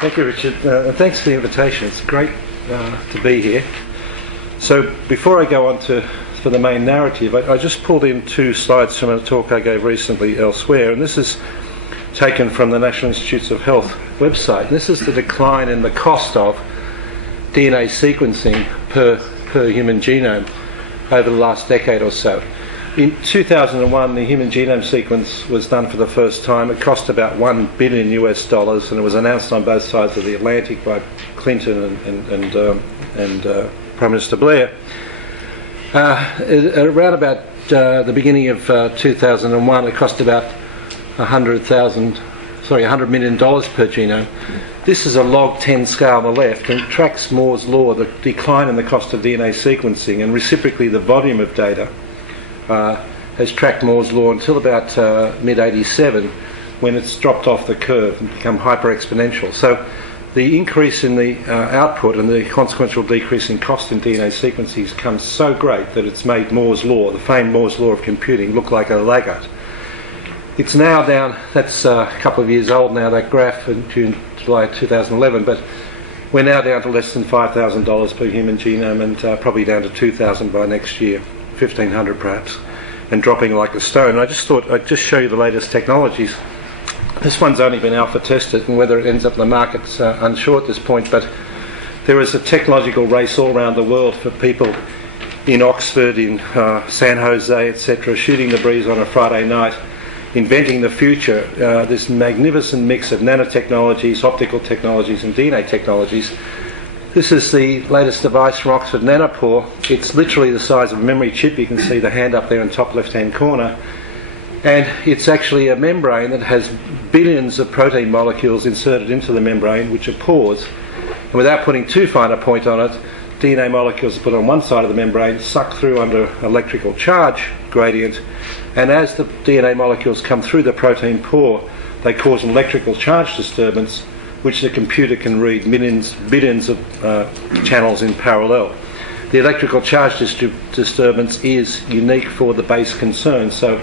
Thank you, Richard. And thanks for the invitation. It's great to be here. So before I go on for the main narrative, I just pulled in 2 slides from a talk I gave recently elsewhere, and this is taken from the National Institutes of Health website. This is the decline in the cost of DNA sequencing per human genome over the last decade or so. In 2001, the human genome sequence was done for the first time. It cost about $1 billion US, and it was announced on both sides of the Atlantic by Clinton and Prime Minister Blair. Around about the beginning of 2001, it cost about $100 million per genome. This is a log 10 scale on the left, and it tracks Moore's law, the decline in the cost of DNA sequencing, and reciprocally the volume of data has tracked Moore's law until about mid-87, when it's dropped off the curve and become hyper-exponential. So the increase in the output and the consequential decrease in cost in DNA sequencing has come so great that it's made Moore's law, the famed Moore's law of computing, look like a laggard. It's now down, that's a couple of years old now, that graph, in July 2011, but we're now down to less than $5,000 per human genome, and probably down to $2,000 by next year, $1,500 perhaps, and dropping like a stone. I just thought I'd just show you the latest technologies. This one's only been alpha tested, and whether it ends up in the market's unsure at this point, but there is a technological race all around the world for people in Oxford, in San Jose, etc., shooting the breeze on a Friday night, inventing the future, this magnificent mix of nanotechnologies, optical technologies and DNA technologies. This is the latest device from Oxford, Nanopore. It's literally the size of a memory chip. You can see the hand up there in the top left-hand corner. And it's actually a membrane that has billions of protein molecules inserted into the membrane, which are pores. And without putting too fine a point on it, DNA molecules are put on one side of the membrane, sucked through under electrical charge gradient, and as the DNA molecules come through the protein pore, they cause an electrical charge disturbance, which the computer can read billions of channels in parallel. The electrical charge disturbance is unique for the base concern, so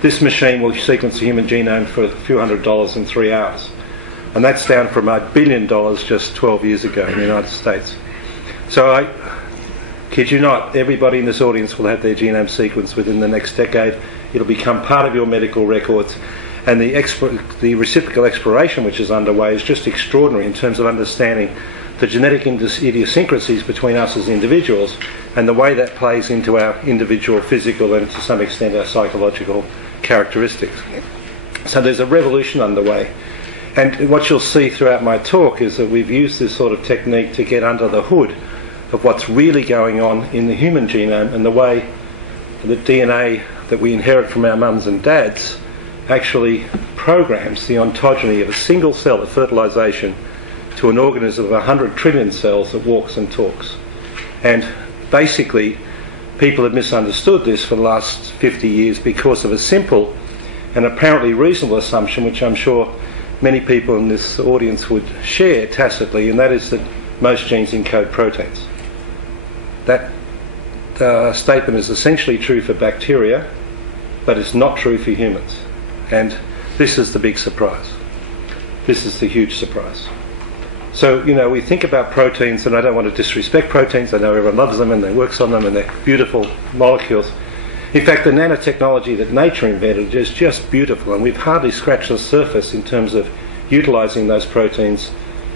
this machine will sequence the human genome for a few $100s in 3 hours. And that's down from $1 billion just 12 years ago in the United States. So I kid you not, everybody in this audience will have their genome sequenced within the next decade. It'll become part of your medical records. And the reciprocal exploration which is underway is just extraordinary in terms of understanding the genetic idiosyncrasies between us as individuals and the way that plays into our individual physical and to some extent our psychological characteristics. So there's a revolution underway. And what you'll see throughout my talk is that we've used this sort of technique to get under the hood of what's really going on in the human genome and the way the DNA that we inherit from our mums and dads actually programs the ontogeny of a single cell of fertilization to an organism of 100 trillion cells that walks and talks. And basically, people have misunderstood this for the last 50 years because of a simple and apparently reasonable assumption, which I'm sure many people in this audience would share tacitly, and that is that most genes encode proteins. That statement is essentially true for bacteria, but it's not true for humans. And this is the big surprise. This is the huge surprise. So, you know, we think about proteins, and I don't want to disrespect proteins. I know everyone loves them and they works on them and they're beautiful molecules. In fact, the nanotechnology that nature invented is just beautiful, and we've hardly scratched the surface in terms of utilising those proteins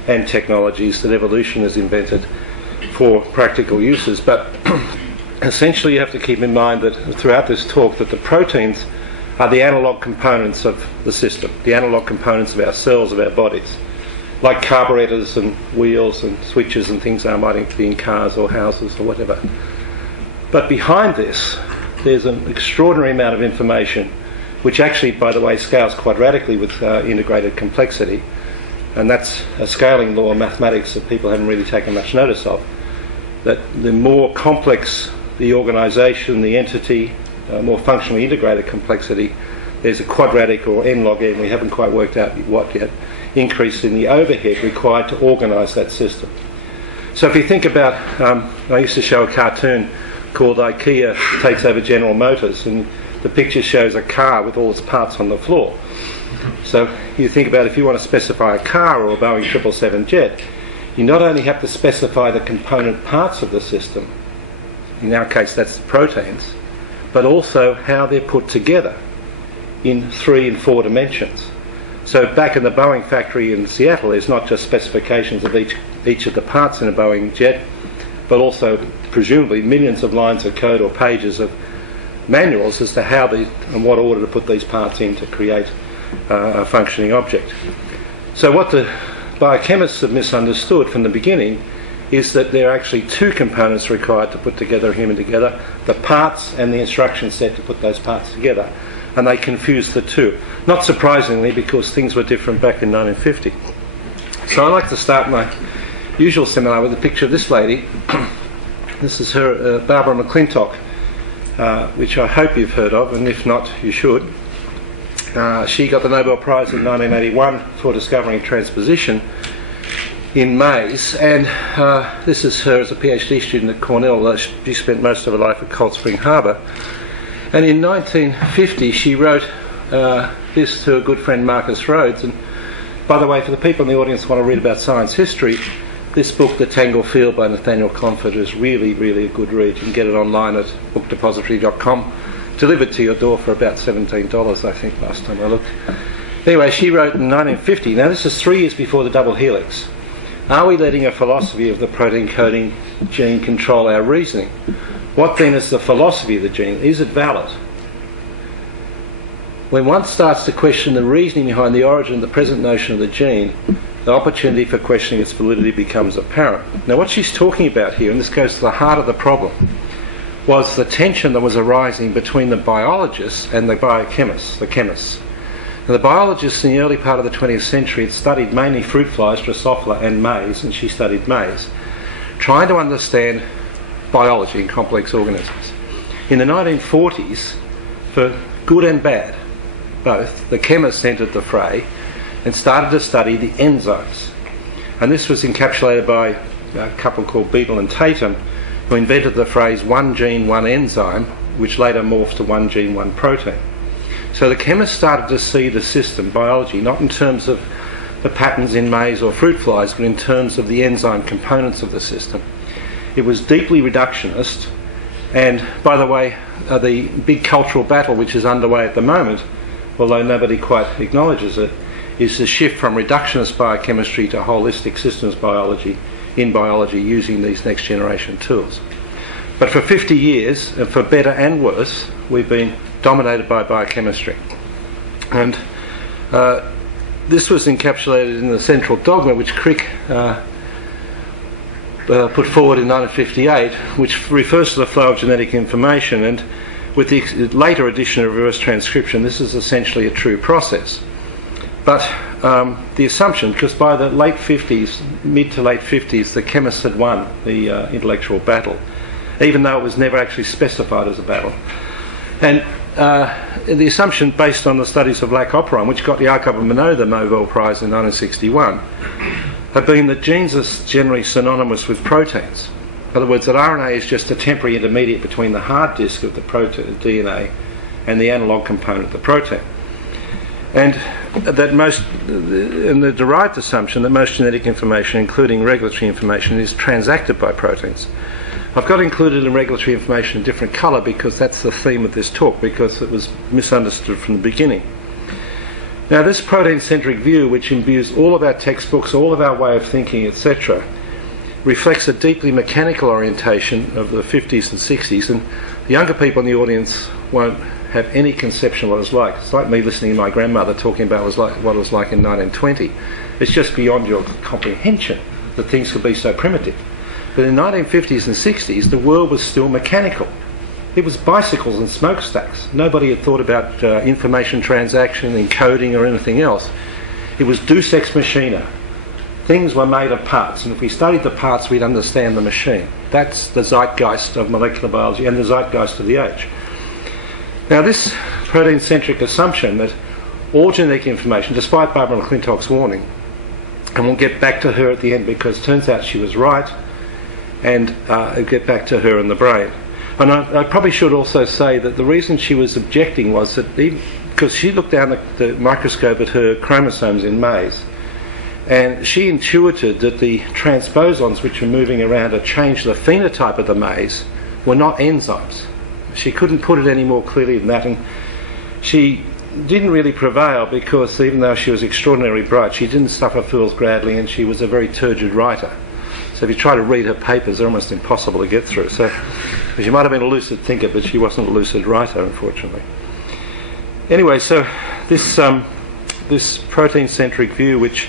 and technologies that evolution has invented for practical uses. But essentially you have to keep in mind that throughout this talk that the proteins are the analogue components of the system, the analogue components of our cells, of our bodies, like carburetors and wheels and switches and things that might be in cars or houses or whatever. But behind this, there's an extraordinary amount of information, which actually, by the way, scales quadratically with integrated complexity, and that's a scaling law of mathematics that people haven't really taken much notice of, that the more complex the organisation, the entity, more functionally integrated complexity, there's a quadratic or n log n, we haven't quite worked out what yet, increase in the overhead required to organise that system. So if you think about, I used to show a cartoon called IKEA Takes Over General Motors, and the picture shows a car with all its parts on the floor. So you think about if you want to specify a car or a Boeing 777 jet, you not only have to specify the component parts of the system, in our case that's the proteins, but also how they're put together in 3 and 4 dimensions. So back in the Boeing factory in Seattle, there's not just specifications of each of the parts in a Boeing jet, but also presumably millions of lines of code or pages of manuals as to how and what order to put these parts in to create a functioning object. So what the biochemists have misunderstood from the beginning is that there are actually 2 components required to put together a human together, the parts and the instruction set to put those parts together, and they confuse the 2. Not surprisingly, because things were different back in 1950. So I like to start my usual seminar with a picture of this lady. This is her, Barbara McClintock, which I hope you've heard of, and if not, you should. She got the Nobel Prize in 1981 for discovering transposition in maize, and this is her as a PhD student at Cornell. She spent most of her life at Cold Spring Harbor, and in 1950 she wrote this to a good friend Marcus Rhodes. And by the way, for the people in the audience who want to read about science history, this book, The Tangled Field by Nathaniel Comfort, is really, really a good read. You can get it online at bookdepository.com, delivered to your door for about $17, I think, last time I looked. Anyway, she wrote in 1950, now this is 3 years before the double helix, "Are we letting a philosophy of the protein coding gene control our reasoning? What then is the philosophy of the gene? Is it valid? When one starts to question the reasoning behind the origin of the present notion of the gene, the opportunity for questioning its validity becomes apparent." Now what she's talking about here, and this goes to the heart of the problem, was the tension that was arising between the biologists and the biochemists, the chemists. Now, the biologists in the early part of the 20th century had studied mainly fruit flies, Drosophila and maize, and she studied maize, trying to understand biology in complex organisms. In the 1940s, for good and bad, both, the chemists entered the fray and started to study the enzymes. And this was encapsulated by a couple called Beadle and Tatum, who invented the phrase "one gene, one enzyme," which later morphed to "one gene, one protein." So the chemists started to see the system, biology, not in terms of the patterns in maize or fruit flies, but in terms of the enzyme components of the system. It was deeply reductionist, and by the way, the big cultural battle which is underway at the moment, although nobody quite acknowledges it, is the shift from reductionist biochemistry to holistic systems biology in biology using these next generation tools. But for 50 years, and for better and worse, we've been dominated by biochemistry. And this was encapsulated in the central dogma which Crick put forward in 1958, which refers to the flow of genetic information, and with the later addition of reverse transcription, this is essentially a true process. But the assumption, because by the late 50s, mid to late 50s, the chemists had won the intellectual battle, even though it was never actually specified as a battle. And the assumption based on the studies of Lac-Operon, which got Jakob and Monod the Nobel Prize in 1961, have been that genes are generally synonymous with proteins. In other words, that RNA is just a temporary intermediate between the hard disk of the protein, DNA, and the analogue component, the protein. And that the derived assumption that most genetic information, including regulatory information, is transacted by proteins. I've got included in regulatory information a different colour because that's the theme of this talk, because it was misunderstood from the beginning. Now, this protein-centric view, which imbues all of our textbooks, all of our way of thinking, etc., reflects a deeply mechanical orientation of the 50s and 60s, and the younger people in the audience won't have any conception of what it's like. It's like me listening to my grandmother talking about what it was like in 1920. It's just beyond your comprehension that things could be so primitive. But in the 1950s and 60s, the world was still mechanical. It was bicycles and smokestacks. Nobody had thought about information transaction, encoding or anything else. It was deus ex machina. Things were made of parts, and if we studied the parts, we'd understand the machine. That's the zeitgeist of molecular biology and the zeitgeist of the age. Now, this protein-centric assumption that all genetic information, despite Barbara McClintock's warning, and we'll get back to her at the end because it turns out she was right, and I'll get back to her in the brain. And I probably should also say that the reason she was objecting was that, because because she looked down the microscope at her chromosomes in maize, and she intuited that the transposons which are moving around to change the phenotype of the maize were not enzymes. She couldn't put it any more clearly than that, and she didn't really prevail because even though she was extraordinarily bright, she didn't suffer fools gladly, and she was a very turgid writer. So if you try to read her papers, they're almost impossible to get through. So she might have been a lucid thinker, but she wasn't a lucid writer, unfortunately. Anyway, so this protein-centric view, which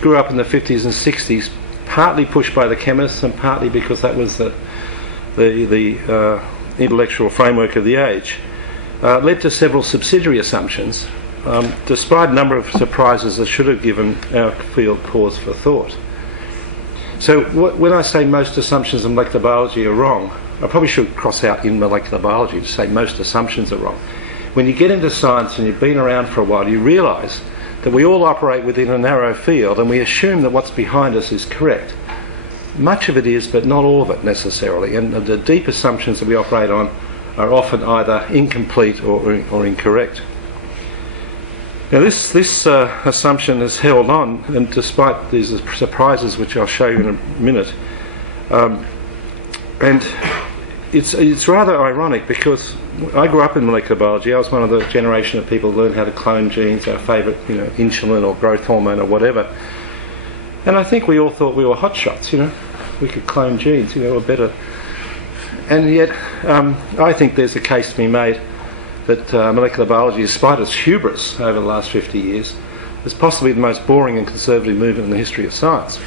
grew up in the 50s and 60s, partly pushed by the chemists and partly because that was the intellectual framework of the age, led to several subsidiary assumptions, despite a number of surprises that should have given our field pause for thought. So when I say most assumptions in molecular biology are wrong, I probably should cross out in molecular biology to say most assumptions are wrong. When you get into science and you've been around for a while, you realise that we all operate within a narrow field and we assume that what's behind us is correct. Much of it is, but not all of it necessarily, and the deep assumptions that we operate on are often either incomplete or incorrect. Now this assumption has held on, and despite these surprises which I'll show you in a minute, and it's rather ironic because I grew up in molecular biology. I was one of the generation of people who learned how to clone genes, our favourite, insulin or growth hormone or whatever. And I think we all thought we were hotshots, we could clone genes, or better. And yet, I think there's a case to be made that molecular biology, despite its hubris over the last 50 years, is possibly the most boring and conservative movement in the history of science.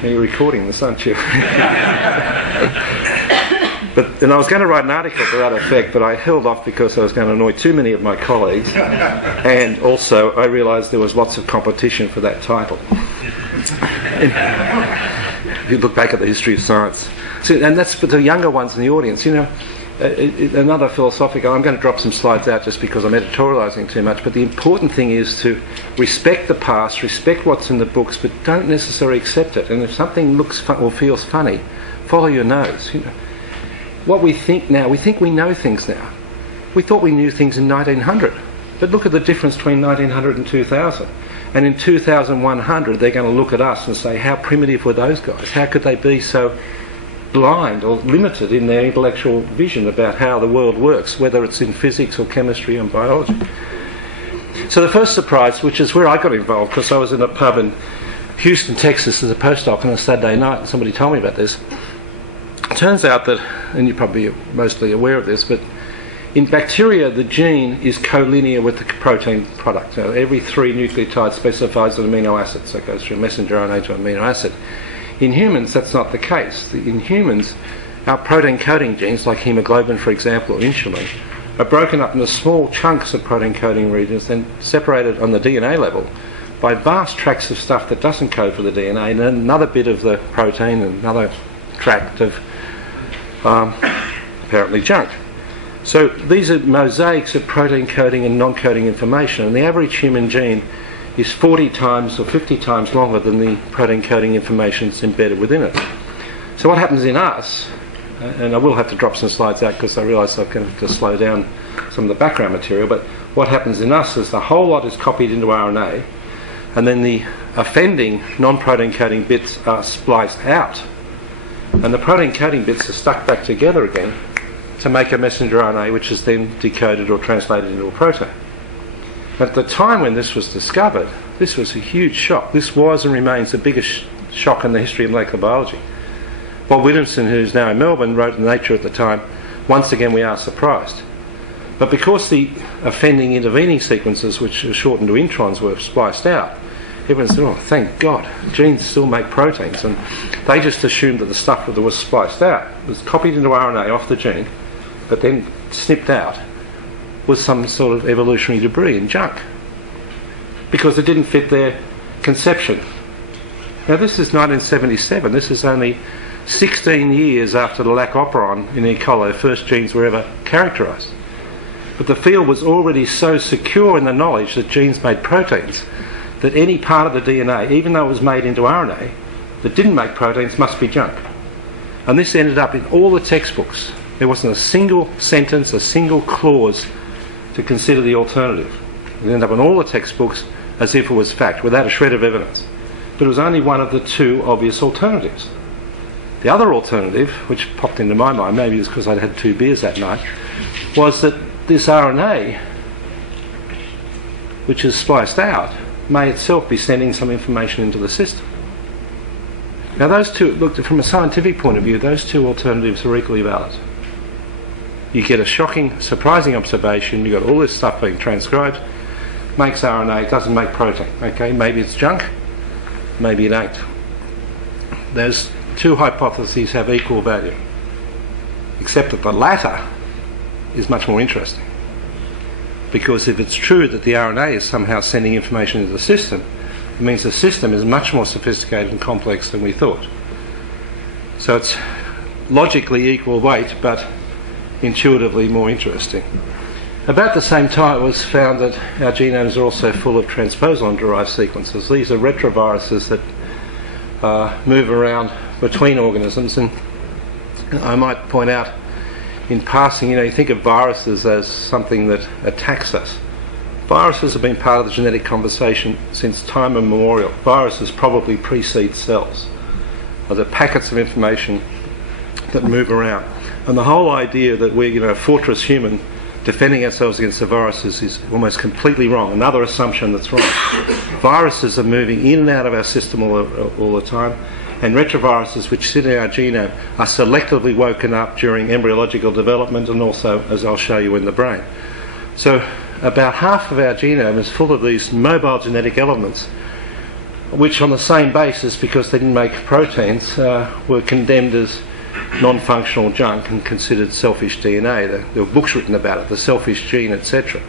And you're recording this, aren't you? And I was going to write an article to that effect, but I held off because I was going to annoy too many of my colleagues, and also I realised there was lots of competition for that title. If you look back at the history of science. So, and that's for the younger ones in the audience, another philosophical, I'm going to drop some slides out just because I'm editorialising too much, but the important thing is to respect the past, respect what's in the books, but don't necessarily accept it. And if something looks or feels funny, follow your nose. What we think now, we think we know things now. We thought we knew things in 1900, but look at the difference between 1900 and 2000. And in 2100, they're going to look at us and say, how primitive were those guys? How could they be so blind or limited in their intellectual vision about how the world works, whether it's in physics or chemistry and biology? So the first surprise, which is where I got involved, because I was in a pub in Houston, Texas as a postdoc on a Saturday night, and somebody told me about this. It turns out that, and you're probably mostly aware of this, but in bacteria the gene is collinear with the protein product. So every 3 nucleotides specifies an amino acid, so it goes from messenger RNA to amino acid. In humans that's not the case. In humans our protein coding genes, like hemoglobin for example, or insulin, are broken up into small chunks of protein coding regions, then separated on the DNA level by vast tracts of stuff that doesn't code for the DNA, and then another bit of the protein and another tract of apparently junk. So these are mosaics of protein coding and non-coding information, and the average human gene is 40 times or 50 times longer than the protein coding information that's embedded within it. So what happens in us, and I will have to drop some slides out because I realise I'm going to have to slow down some of the background material, but what happens in us is the whole lot is copied into RNA, and then the offending non-protein coding bits are spliced out, and the protein coding bits are stuck back together again to make a messenger RNA, which is then decoded or translated into a protein. At the time when this was discovered, this was a huge shock. This was and remains the biggest shock in the history of molecular biology. Bob Williamson, who's now in Melbourne, wrote in Nature at the time, once again we are surprised. But because the offending intervening sequences, which are shortened to introns, were spliced out, everyone said, oh, thank God, genes still make proteins. And they just assumed that the stuff that was spliced out was copied into RNA off the gene, but then snipped out, was some sort of evolutionary debris and junk, because it didn't fit their conception. Now this is 1977, this is only 16 years after the lac operon in E. coli, the first genes were ever characterised. But the field was already so secure in the knowledge that genes made proteins that any part of the DNA, even though it was made into RNA, that didn't make proteins must be junk. And this ended up in all the textbooks. There wasn't a single sentence, a single clause to consider the alternative. It ended up in all the textbooks as if it was fact, without a shred of evidence. But it was only one of the two obvious alternatives. The other alternative, which popped into my mind, maybe it's because I'd had 2 beers that night, was that this RNA, which is spliced out, may itself be sending some information into the system. Now those two, look, from a scientific point of view, those two alternatives are equally valid. You get a shocking, surprising observation, you've got all this stuff being transcribed, makes RNA, it doesn't make protein. Okay, maybe it's junk, maybe it ain't. Those two hypotheses have equal value, except that the latter is much more interesting. Because if it's true that the RNA is somehow sending information into the system, it means the system is much more sophisticated and complex than we thought. So it's logically equal weight, but intuitively more interesting. About the same time, it was found that our genomes are also full of transposon-derived sequences. These are retroviruses that move around between organisms, and I might point out in passing, you think of viruses as something that attacks us. Viruses have been part of the genetic conversation since time immemorial. Viruses probably precede cells. They're packets of information that move around. And the whole idea that we're, a fortress human defending ourselves against the viruses is almost completely wrong. Another assumption that's wrong. Viruses are moving in and out of our system all the time, and retroviruses which sit in our genome are selectively woken up during embryological development and also, as I'll show you, in the brain. So about half of our genome is full of these mobile genetic elements which, on the same basis, because they didn't make proteins, were condemned as non-functional junk and considered selfish DNA. There were books written about it, the selfish gene, etc.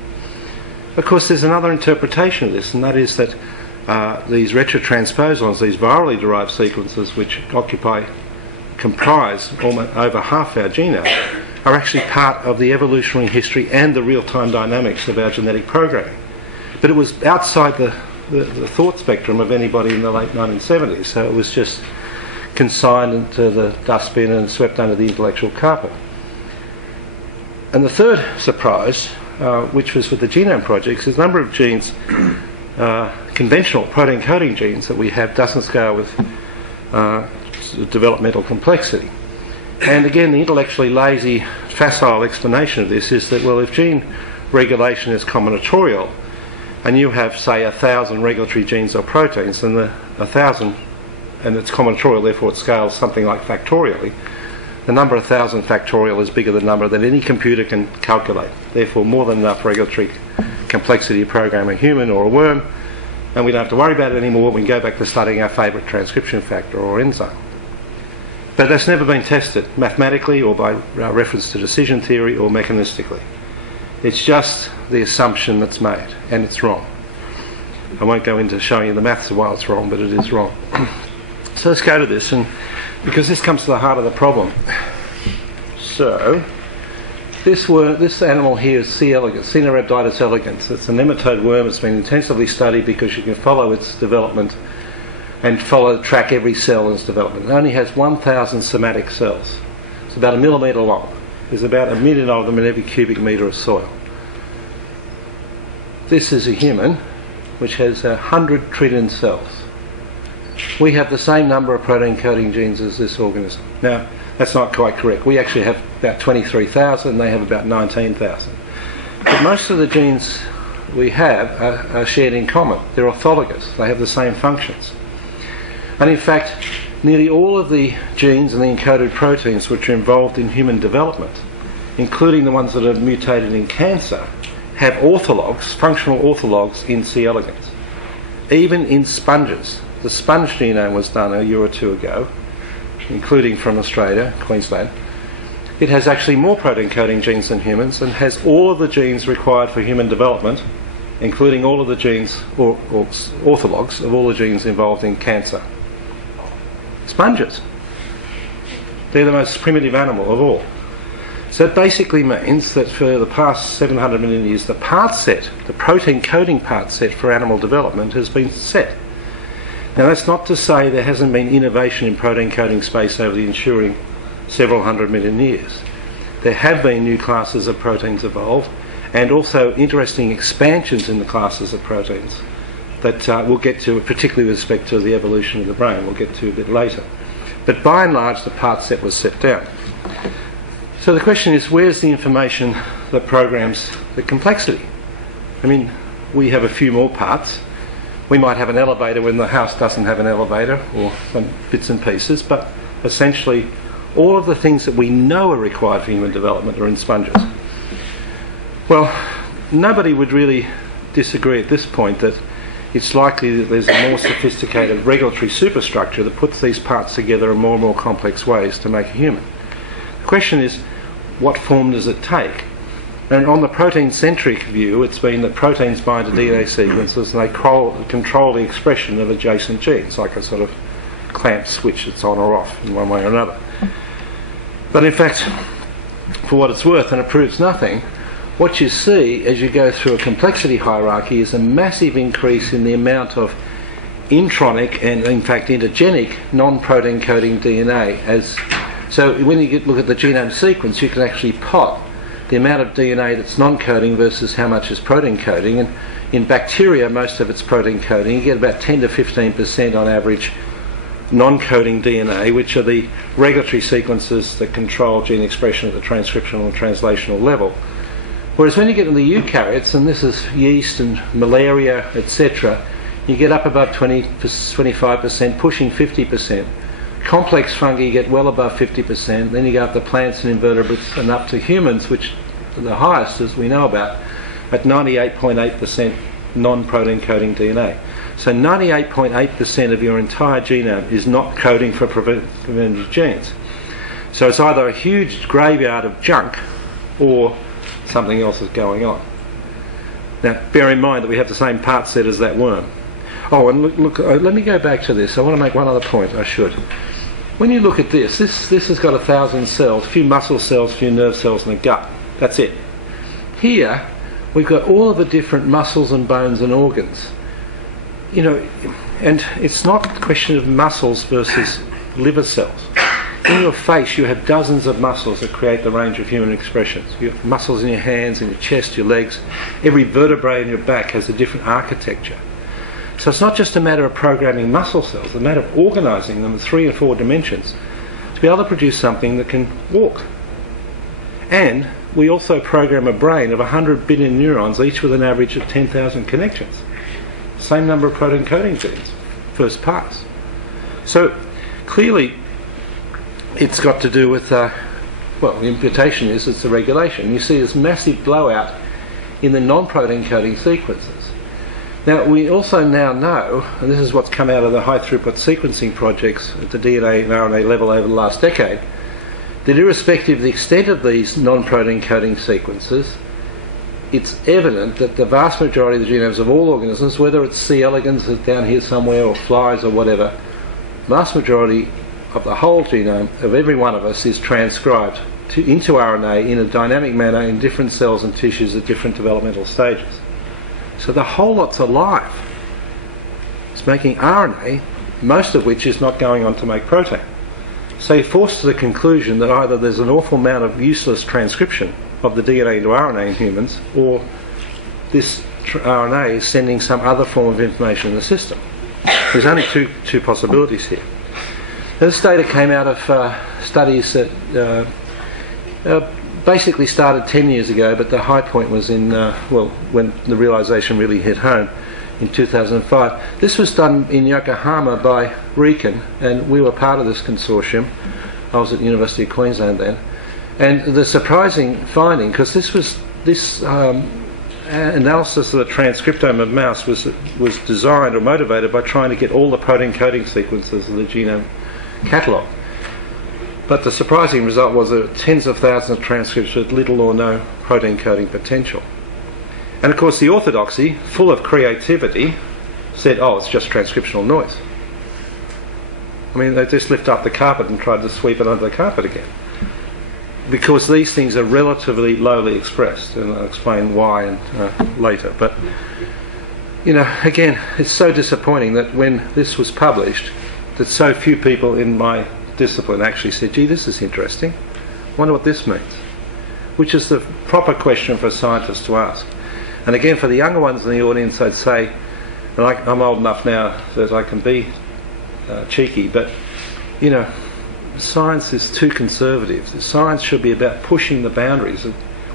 Of course, there's another interpretation of this, and that is that these retrotransposons, these virally derived sequences which comprise almost over half our genome, are actually part of the evolutionary history and the real-time dynamics of our genetic programming. But it was outside the thought spectrum of anybody in the late 1970s, so it was just consigned into the dustbin and swept under the intellectual carpet. And the third surprise, which was with the genome projects, is the number of genes, conventional protein coding genes that we have doesn't scale with developmental complexity. And again, the intellectually lazy, facile explanation of this is that, well, if gene regulation is combinatorial, and you have, say, 1,000 regulatory genes or proteins, then the 1,000, and it's combinatorial, therefore it scales something like factorially, the number 1,000 factorial is bigger than the number that any computer can calculate. Therefore, more than enough regulatory complexity to program a human or a worm, and we don't have to worry about it anymore. We can go back to studying our favourite transcription factor or enzyme. But that's never been tested mathematically or by reference to decision theory or mechanistically. It's just the assumption that's made, and it's wrong. I won't go into showing you the maths of why it's wrong, but it is wrong. So let's go to this, and because this comes to the heart of the problem. So this animal here is C. elegans, Caenorhabditis elegans. It's a nematode worm. It's been intensively studied because you can follow its development and track every cell in its development. It only has 1,000 somatic cells. It's about 1 millimetre long. There's about 1 million of them in every cubic metre of soil. This is a human which has 100 trillion cells. We have the same number of protein coding genes as this organism. Now, that's not quite correct. We actually have about 23,000, they have about 19,000. But most of the genes we have are shared in common. They're orthologous. They have the same functions. And in fact, nearly all of the genes and the encoded proteins which are involved in human development, including the ones that are mutated in cancer, have orthologs, functional orthologs in C. elegans. Even in sponges. The sponge genome was done a year or two ago, including from Australia, Queensland. It has actually more protein coding genes than humans and has all of the genes required for human development, including all of the genes, or orthologs of all the genes involved in cancer. Sponges. They're the most primitive animal of all. So it basically means that for the past 700 million years, the part set, the protein coding part set for animal development has been set. Now that's not to say there hasn't been innovation in protein coding space over the ensuing several hundred million years. There have been new classes of proteins evolved, and also interesting expansions in the classes of proteins that we'll get to, particularly with respect to the evolution of the brain. We'll get to a bit later. But by and large, the part set was set down. So the question is, where's the information that programs the complexity? I mean, we have a few more parts. We might have an elevator when the house doesn't have an elevator, or some bits and pieces, but essentially all of the things that we know are required for human development are in sponges. Well, nobody would really disagree at this point that it's likely that there's a more sophisticated regulatory superstructure that puts these parts together in more and more complex ways to make a human. The question is, what form does it take? And on the protein-centric view, it's been that proteins bind to DNA sequences and they control the expression of adjacent genes, like a sort of clamp switch that's on or off in one way or another. But in fact, for what it's worth, and it proves nothing, what you see as you go through a complexity hierarchy is a massive increase in the amount of intronic and in fact intergenic non-protein coding DNA. So when you look at the genome sequence, you can actually plot the amount of DNA that's non-coding versus how much is protein coding. And in bacteria, most of it's protein coding. You get about 10 to 15% on average non-coding DNA, which are the regulatory sequences that control gene expression at the transcriptional and translational level. Whereas when you get in the eukaryotes, and this is yeast and malaria, etc., you get up above 25%, pushing 50%. Complex fungi get well above 50%, then you go up to plants and invertebrates and up to humans, which are the highest as we know about, at 98.8% non-protein coding DNA. So 98.8% of your entire genome is not coding for preventative genes. So it's either a huge graveyard of junk or something else is going on. Now bear in mind that we have the same part set as that worm. Oh, and look, let me go back to this. I want to make one other point. I should. When you look at this has got 1,000 cells, a few muscle cells, a few nerve cells and a gut. That's it. Here we've got all of the different muscles and bones and organs. You know, and it's not a question of muscles versus liver cells. In your face you have dozens of muscles that create the range of human expressions. You have muscles in your hands, in your chest, your legs. Every vertebrae in your back has a different architecture. So it's not just a matter of programming muscle cells, it's a matter of organising them in 3 and 4 dimensions to be able to produce something that can walk. And we also program a brain of 100 billion neurons, each with an average of 10,000 connections. Same number of protein coding genes, first pass. So clearly it's got to do with, well, the imputation is it's the regulation. You see this massive blowout in the non-protein coding sequences. Now we also now know, and this is what's come out of the high throughput sequencing projects at the DNA and RNA level over the last decade, that irrespective of the extent of these non-protein coding sequences, it's evident that the vast majority of the genomes of all organisms, whether it's C. elegans down here somewhere or flies or whatever, vast majority of the whole genome of every one of us is transcribed into RNA in a dynamic manner in different cells and tissues at different developmental stages. So the whole lot's alive. It's making RNA, most of which is not going on to make protein. So you're forced to the conclusion that either there's an awful amount of useless transcription of the DNA into RNA in humans, or this RNA is sending some other form of information in the system. There's only two possibilities here. Now, this data came out of studies that basically started 10 years ago, but the high point was in, well, when the realisation really hit home in 2005. This was done in Yokohama by Riken, and we were part of this consortium. I was at the University of Queensland then. And the surprising finding, because this analysis of the transcriptome of mouse was designed or motivated by trying to get all the protein coding sequences of the genome catalogue. But the surprising result was that tens of thousands of transcripts with little or no protein coding potential. And of course the orthodoxy, full of creativity, said, oh, it's just transcriptional noise. I mean, they just lift up the carpet and tried to sweep it under the carpet again. Because these things are relatively lowly expressed, and I'll explain why later. But, you know, again, it's so disappointing that when this was published, that so few people in my discipline actually said, gee, this is interesting. I wonder what this means. which is the proper question for a scientist to ask. And again, for the younger ones in the audience, I'd say, and I'm old enough now that I can be cheeky, but you know, science is too conservative. Science should be about pushing the boundaries.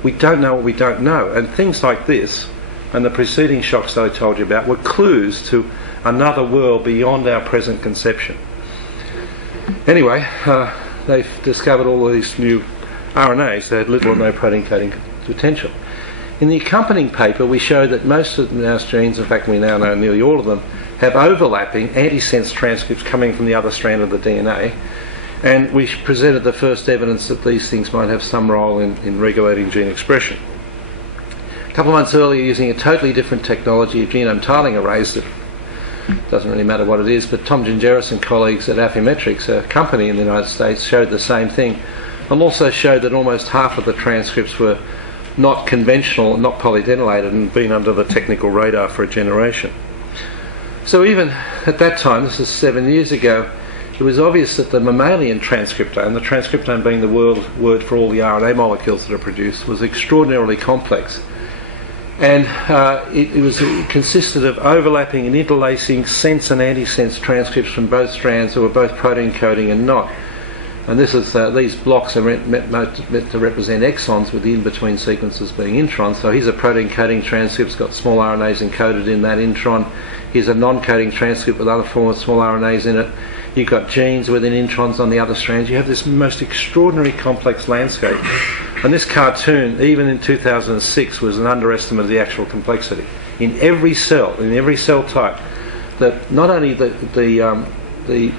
We don't know what we don't know, and things like this and the preceding shocks that I told you about were clues to another world beyond our present conception. Anyway, they've discovered all these new RNAs that had little or no protein coding potential. In the accompanying paper, we showed that most of the mouse genes, in fact we now know nearly all of them, have overlapping antisense transcripts coming from the other strand of the DNA, and we presented the first evidence that these things might have some role in regulating gene expression. A couple of months earlier, using a totally different technology of genome tiling arrays, that doesn't really matter what it is, but Tom Gingeris and colleagues at Affymetrix, a company in the United States, showed the same thing, and also showed that almost half of the transcripts were not conventional, not polyadenylated, and been under the technical radar for a generation. So even at that time, this is 7 years ago, it was obvious that the mammalian transcriptome, the transcriptome being the word for all the RNA molecules that are produced, was extraordinarily complex. And it consisted of overlapping and interlacing sense and antisense transcripts from both strands that were both protein coding and not. And this is these blocks are meant to represent exons, with the in-between sequences being introns. So here's a protein coding transcript, it's got small RNAs encoded in that intron. Here's a non-coding transcript with other forms of small RNAs in it. You've got genes within introns on the other strands. You have this most extraordinary complex landscape. And this cartoon, even in 2006, was an underestimate of the actual complexity. In every cell type, that not only the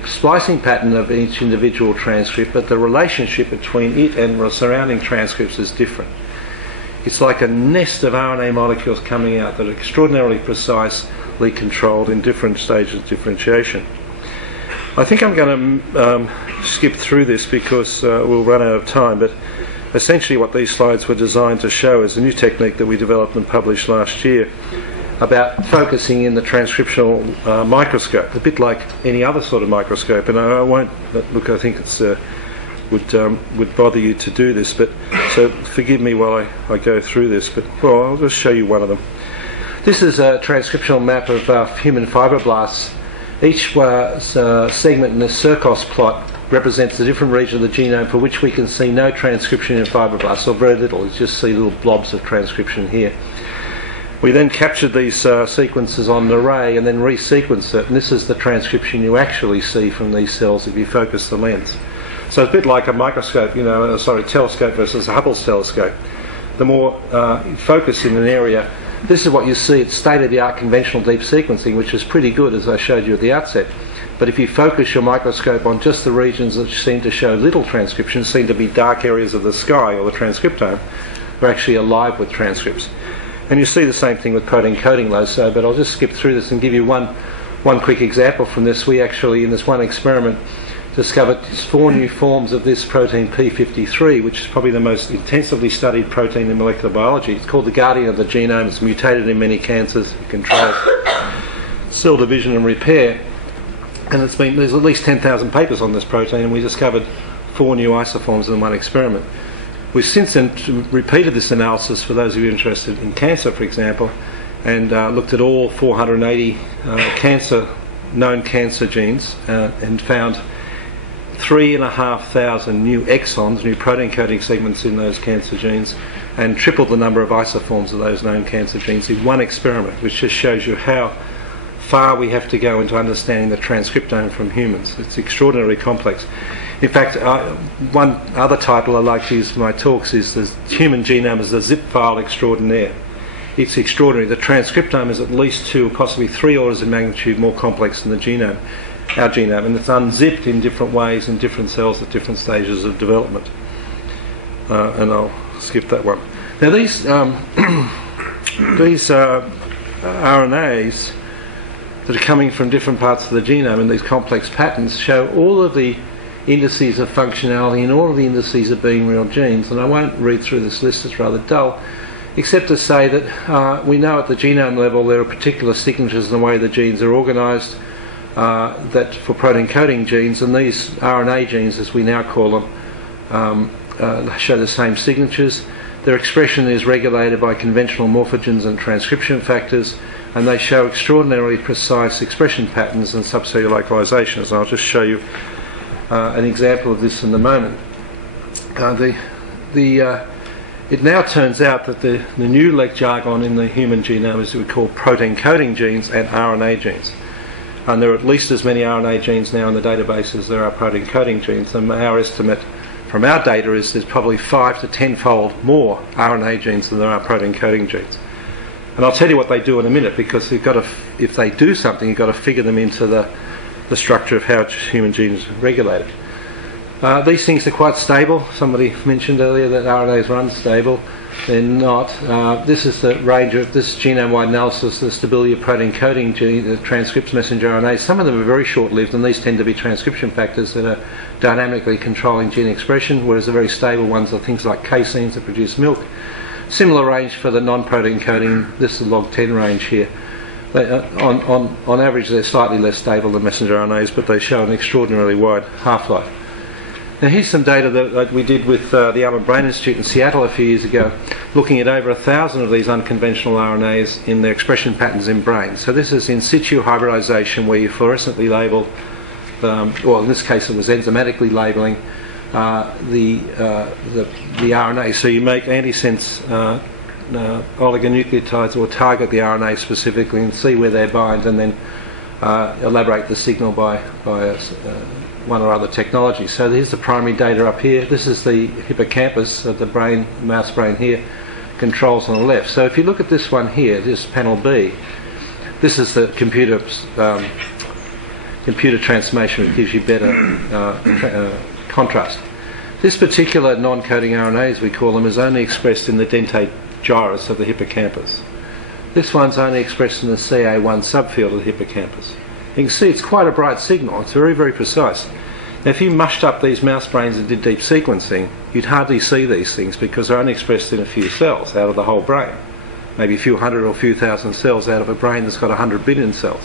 splicing pattern of each individual transcript, but the relationship between it and the surrounding transcripts is different. It's like a nest of RNA molecules coming out that are extraordinarily precisely controlled in different stages of differentiation. I think I'm going to skip through this because we'll run out of time, but essentially what these slides were designed to show is a new technique that we developed and published last year about focusing in the transcriptional microscope, a bit like any other sort of microscope. And I won't look. I think it's would bother you to do this, but so forgive me while I go through this. But well, I'll just show you one of them. This is a transcriptional map of human fibroblasts. Each segment in this Circos plot represents a different region of the genome for which we can see no transcription in fibroblasts, or very little. You just see little blobs of transcription here. We then captured these sequences on an array and then resequenced it, and this is the transcription you actually see from these cells if you focus the lens. So it's a bit like a microscope, telescope versus a Hubble's telescope. The more you focus in an area, this is what you see. It's state-of-the-art conventional deep sequencing, which is pretty good, as I showed you at the outset. But if you focus your microscope on just the regions that seem to show little transcription, seem to be dark areas of the sky or the transcriptome, they're actually alive with transcripts. And you see the same thing with protein coding low, but I'll just skip through this and give you one quick example from this. We actually, in this one experiment, discovered 4 new forms of this protein P53, which is probably the most intensively studied protein in molecular biology. It's called the guardian of the genome. It's mutated in many cancers. It controls cell division and repair. And there's at least 10,000 papers on this protein, and we discovered 4 new isoforms in one experiment. We've since then repeated this analysis for those of you interested in cancer, for example, and looked at all 480 known cancer genes and found 3,500 new exons, new protein coding segments in those cancer genes, and tripled the number of isoforms of those known cancer genes in one experiment, which just shows you how far we have to go into understanding the transcriptome from humans. It's extraordinarily complex. In fact, one other title I like to use for my talks is the human genome is a zip file extraordinaire. It's extraordinary. The transcriptome is at least 2, possibly 3 orders of magnitude more complex than the genome, our genome, and it's unzipped in different ways in different cells at different stages of development. And I'll skip that one. Now these RNAs that are coming from different parts of the genome in these complex patterns show all of the indices of functionality and all of the indices of being real genes. And I won't read through this list, it's rather dull, except to say that we know at the genome level there are particular signatures in the way the genes are organised that for protein coding genes, and these RNA genes, as we now call them, show the same signatures. Their expression is regulated by conventional morphogens and transcription factors, and they show extraordinarily precise expression patterns and subcellular localizations. And I'll just show you an example of this in a moment. It now turns out that the new jargon in the human genome is what we call protein coding genes and RNA genes. And there are at least as many RNA genes now in the database as there are protein coding genes. And our estimate from our data is there's probably 5 to 10-fold more RNA genes than there are protein coding genes. And I'll tell you what they do in a minute, because you've got to, if they do something, you've got to figure them into the structure of how human genes are regulated. These things are quite stable. Somebody mentioned earlier that RNAs are unstable. They're not. This is the range of this genome-wide analysis, the stability of protein coding gene, the transcripts messenger RNAs. Some of them are very short-lived, and these tend to be transcription factors that are dynamically controlling gene expression, whereas the very stable ones are things like caseins that produce milk. Similar range for the non-protein coding. This is the log 10 range here. On average, they're slightly less stable than messenger RNAs, but they show an extraordinarily wide half-life. Now here's some data that we did with the Allen Brain Institute in Seattle a few years ago, looking at over 1,000 of these unconventional RNAs in their expression patterns in brain. So this is in situ hybridization, where you fluorescently label, well in this case it was enzymatically labeling the RNA. So you make antisense oligonucleotides or target the RNA specifically and see where they bind, and then elaborate the signal by one or other technology. So here's the primary data up here. This is the hippocampus, the brain, mouse brain here, controls on the left. So if you look at this one here, this panel B, this is the computer transformation, which gives you better contrast. This particular non-coding RNA, as we call them, is only expressed in the dentate gyrus of the hippocampus. This one's only expressed in the CA1 subfield of the hippocampus. You can see it's quite a bright signal. It's very, very precise. Now, if you mushed up these mouse brains and did deep sequencing, you'd hardly see these things because they're only expressed in a few cells out of the whole brain. Maybe a few hundred or a few thousand cells out of a brain that's got 100 billion cells.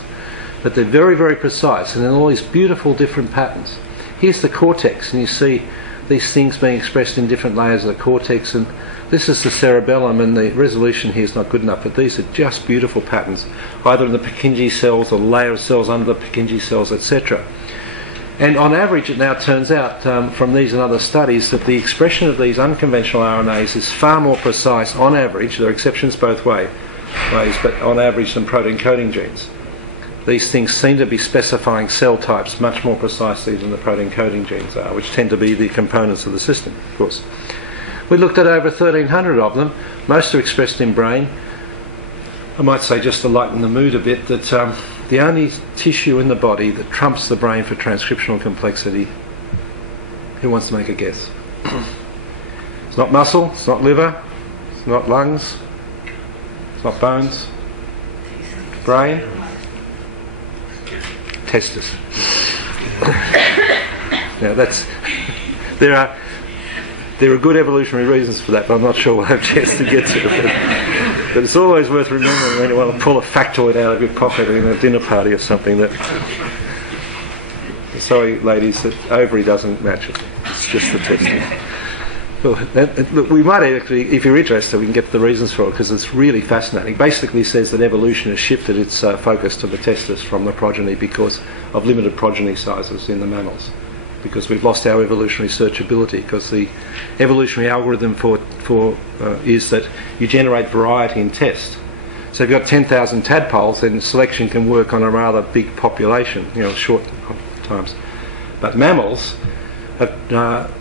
But they're very, very precise, and in all these beautiful different patterns. Here's the cortex, and you see these things being expressed in different layers of the cortex, and this is the cerebellum, and the resolution here is not good enough, but these are just beautiful patterns, either in the Purkinje cells or layer of cells under the Purkinje cells, etc. And on average, it now turns out from these and other studies that the expression of these unconventional RNAs is far more precise on average. There are exceptions both ways, but on average than protein coding genes. These things seem to be specifying cell types much more precisely than the protein coding genes are, which tend to be the components of the system, of course. We looked at over 1,300 of them. Most are expressed in brain. I might say, just to lighten the mood a bit, that the only tissue in the body that trumps the brain for transcriptional complexity, who wants to make a guess? It's not muscle, it's not liver, it's not lungs, it's not bones. Brain? Testis. Now there are good evolutionary reasons for that, but I'm not sure we'll have a chance to get to it. But it's always worth remembering when you want to pull a factoid out of your pocket in a dinner party or something that, sorry ladies, that ovary doesn't match it. It's just the testis. Look, we might actually, if you're interested, we can get the reasons for it, because it's really fascinating. Basically says that evolution has shifted its focus to the testis from the progeny because of limited progeny sizes in the mammals, because we've lost our evolutionary searchability, because the evolutionary algorithm is that you generate variety in test. So if you've got 10,000 tadpoles, then selection can work on a rather big population, short times. But mammals,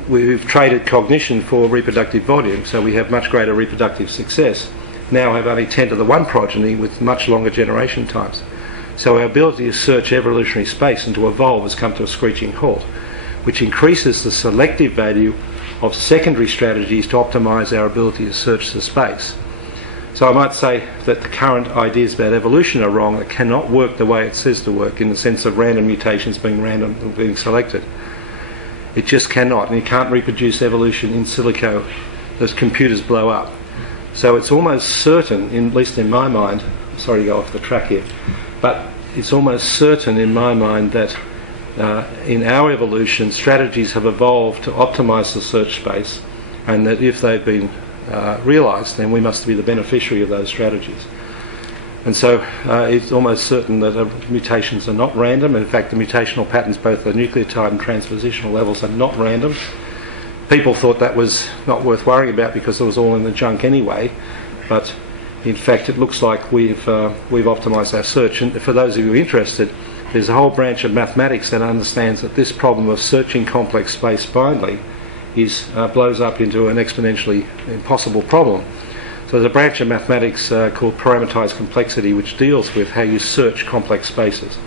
we've traded cognition for reproductive volume, so we have much greater reproductive success. Now have only 10 to the 1 progeny with much longer generation times. So our ability to search evolutionary space and to evolve has come to a screeching halt, which increases the selective value of secondary strategies to optimise our ability to search the space. So I might say that the current ideas about evolution are wrong. It cannot work the way it says to work, in the sense of random mutations being random and being selected. It just cannot, and you can't reproduce evolution in silico as computers blow up. So it's almost certain, at least in my mind, sorry to go off the track here, but it's almost certain in my mind that in our evolution, strategies have evolved to optimise the search space, and that if they've been realised, then we must be the beneficiary of those strategies. And so it's almost certain that mutations are not random. In fact, the mutational patterns, both the nucleotide and transpositional levels, are not random. People thought that was not worth worrying about because it was all in the junk anyway, but in fact it looks like we've optimised our search. And for those of you interested, there's a whole branch of mathematics that understands that this problem of searching complex space blindly blows up into an exponentially impossible problem. So there's a branch of mathematics called parameterized complexity, which deals with how you search complex spaces.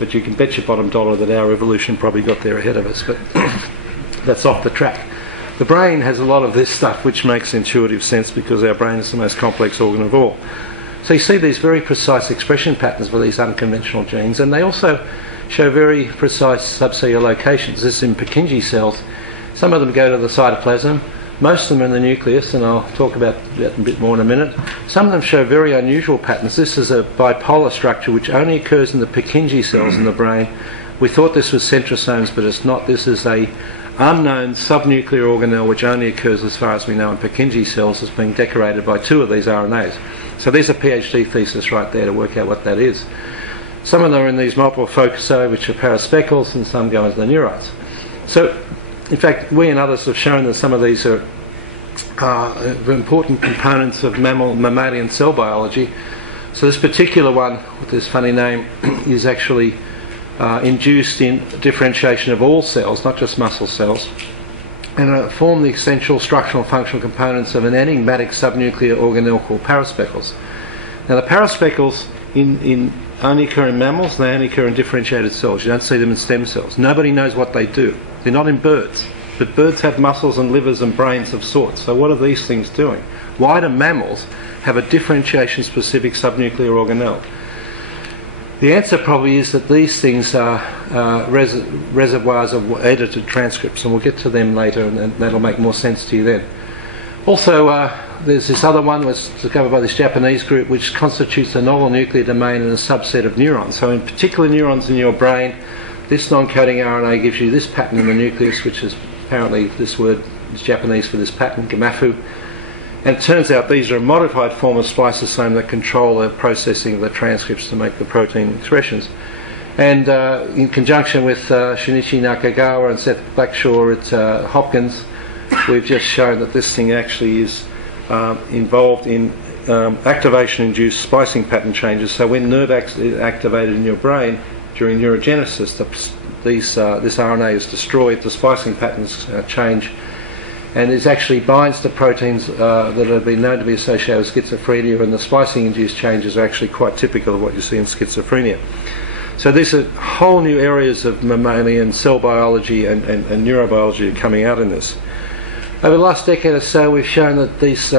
But you can bet your bottom dollar that our evolution probably got there ahead of us, but that's off the track. The brain has a lot of this stuff, which makes intuitive sense because our brain is the most complex organ of all. So you see these very precise expression patterns for these unconventional genes, and they also show very precise subcellular locations. This is in Purkinje cells. Some of them go to the cytoplasm. Most of them are in the nucleus, and I'll talk about that a bit more in a minute. Some of them show very unusual patterns. This is a bipolar structure which only occurs in the Purkinje cells in the brain. We thought this was centrosomes, but it's not. This is a unknown subnuclear organelle which only occurs, as far as we know, in Purkinje cells, as being decorated by 2 of these RNAs. So there's a PhD thesis right there to work out what that is. Some of them are in these multiple foci, which are paraspeckles, and some go into the neurites. So in fact, we and others have shown that some of these are important components of mammalian cell biology. So this particular one, with this funny name, is actually induced in differentiation of all cells, not just muscle cells, and form the essential structural and functional components of an enigmatic subnuclear organelle called paraspeckles. Now the paraspeckles only occur in mammals, and they only occur in differentiated cells. You don't see them in stem cells. Nobody knows what they do. They're not in birds, but birds have muscles and livers and brains of sorts. So what are these things doing? Why do mammals have a differentiation-specific subnuclear organelle? The answer probably is that these things are reservoirs of edited transcripts, and we'll get to them later, and that'll make more sense to you then. Also, there's this other one was discovered by this Japanese group, which constitutes a novel nuclear domain in a subset of neurons. So in particular neurons in your brain, this non-coding RNA gives you this pattern in the nucleus, which is apparently, this word is Japanese for this pattern, gamafu. And it turns out these are a modified form of spliceosome that control the processing of the transcripts to make the protein expressions. And in conjunction with Shinichi Nakagawa and Seth Blackshaw at Hopkins, we've just shown that this thing actually is involved in activation-induced splicing pattern changes. So when nerve is activated in your brain during neurogenesis, this RNA is destroyed, the splicing patterns change, and it actually binds to proteins that have been known to be associated with schizophrenia, and the splicing-induced changes are actually quite typical of what you see in schizophrenia. So these are whole new areas of mammalian cell biology and neurobiology are coming out in this. Over the last decade or so, we've shown that these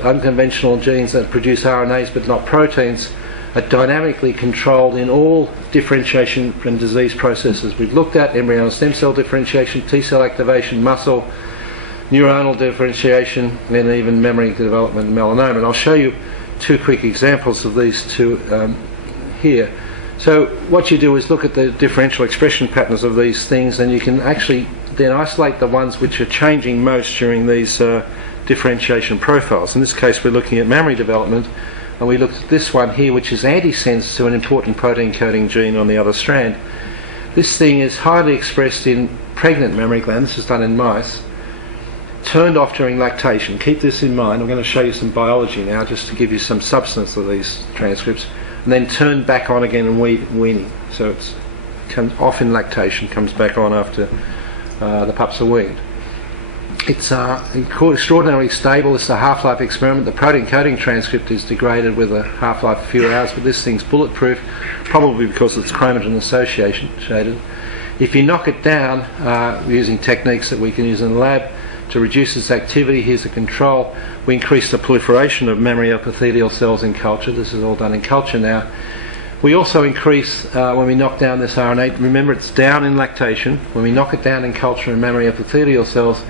unconventional genes that produce RNAs but not proteins are dynamically controlled in all differentiation and disease processes. We've looked at embryonal stem cell differentiation, T-cell activation, muscle, neuronal differentiation, and even memory development and melanoma. And I'll show you 2 quick examples of these 2 here. So what you do is look at the differential expression patterns of these things, and you can actually then isolate the ones which are changing most during these differentiation profiles. In this case, we're looking at mammary development, and we looked at this one here, which is antisense to an important protein coding gene on the other strand. This thing is highly expressed in pregnant mammary gland. This is done in mice. Turned off during lactation. Keep this in mind. I'm going to show you some biology now just to give you some substance of these transcripts, and then turned back on again in weaning. So it comes off in lactation, comes back on after the pups are weaned. It's extraordinarily stable. It's a half-life experiment. The protein coding transcript is degraded with a half-life of a few hours, but this thing's bulletproof, probably because it's chromatin associated. If you knock it down using techniques that we can use in the lab to reduce its activity, here's a control. We increase the proliferation of mammary epithelial cells in culture. This is all done in culture now. We also increase, when we knock down this RNA, remember it's down in lactation, when we knock it down in culture in mammary epithelial cells,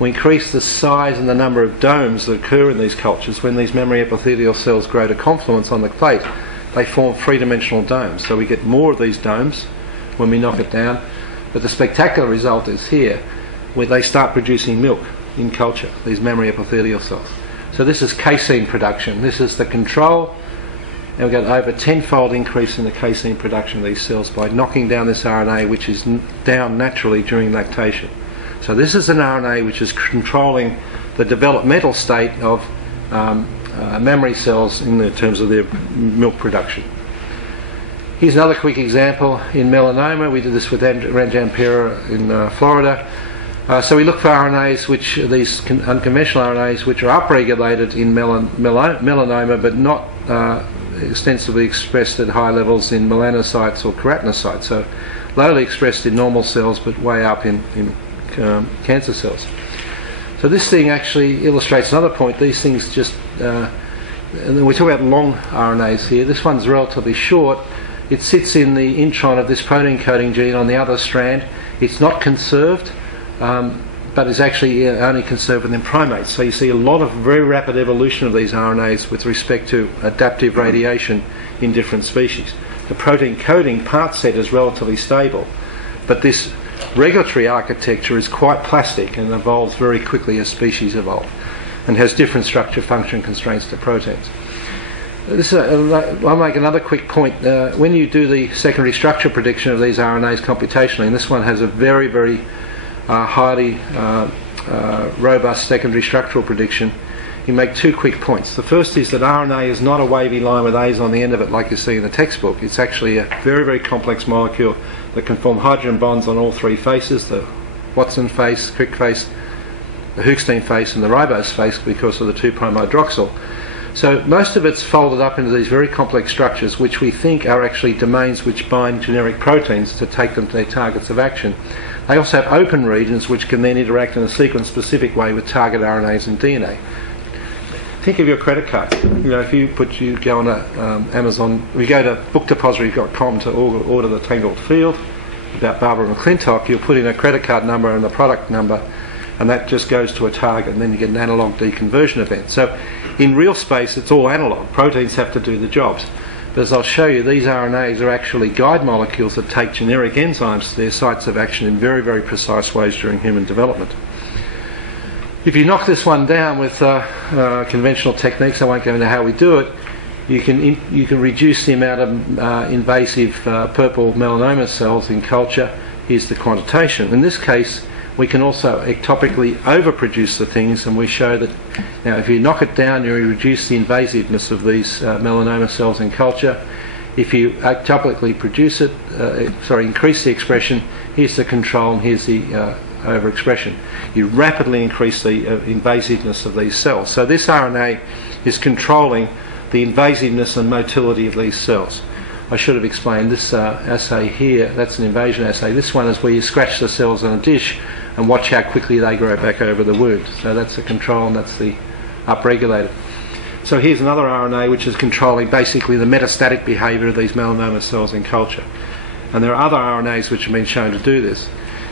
we increase the size and the number of domes that occur in these cultures. When these mammary epithelial cells grow to confluence on the plate, they form 3-dimensional domes. So we get more of these domes when we knock it down. But the spectacular result is here, where they start producing milk. in culture, these mammary epithelial cells. So this is casein production. This is the control, and we've got over 10-fold increase in the casein production of these cells by knocking down this RNA, which is down naturally during lactation. So this is an RNA which is controlling the developmental state of mammary cells in terms of their milk production. Here's another quick example in melanoma. We did this with Ranjan Pera in Florida. So we look for RNAs, which are these unconventional RNAs, which are upregulated in melanoma, but not extensively expressed at high levels in melanocytes or keratinocytes. So lowly expressed in normal cells, but way up in cancer cells. So this thing actually illustrates another point. These things just, and then we talk about long RNAs here. This one's relatively short. It sits in the intron of this protein coding gene on the other strand. It's not conserved, but is actually only conserved within primates. So you see a lot of very rapid evolution of these RNAs with respect to adaptive radiation in different species. The protein coding part set is relatively stable, but this regulatory architecture is quite plastic and evolves very quickly as species evolve, and has different structure function constraints to proteins. I'll make another quick point. When you do the secondary structure prediction of these RNAs computationally, and this one has a very, very highly robust secondary structural prediction, you make two quick points. The first is that RNA is not a wavy line with A's on the end of it like you see in the textbook. It's actually a very, very complex molecule that can form hydrogen bonds on all three faces, the Watson face, Crick face, the Hoekstein face, and the ribose face, because of the 2' hydroxyl. So most of it's folded up into these very complex structures, which we think are actually domains which bind generic proteins to take them to their targets of action. They also have open regions which can then interact in a sequence-specific way with target RNAs and DNA. Think of your credit card. You know, if you go on Amazon, you go to bookdepository.com to order the Tangled Field about Barbara McClintock, you'll put in a credit card number and the product number, and that just goes to a target, and then you get an analog deconversion event. So in real space, it's all analog. Proteins have to do the jobs. But as I'll show you, these RNAs are actually guide molecules that take generic enzymes to their sites of action in very, very precise ways during human development. If you knock this one down with conventional techniques, I won't go into how we do it, you can reduce the amount of invasive purple melanoma cells in culture. Here's the quantitation. In this case, we can also ectopically overproduce the things, and we show that now if you knock it down, you reduce the invasiveness of these melanoma cells in culture. If you ectopically produce it, increase the expression, here's the control and here's the overexpression. You rapidly increase the invasiveness of these cells. So this RNA is controlling the invasiveness and motility of these cells. I should have explained this assay here, that's an invasion assay. This one is where you scratch the cells on a dish and watch how quickly they grow back over the wound. So that's the control and that's the upregulator. So here's another RNA which is controlling basically the metastatic behaviour of these melanoma cells in culture. And there are other RNAs which have been shown to do this.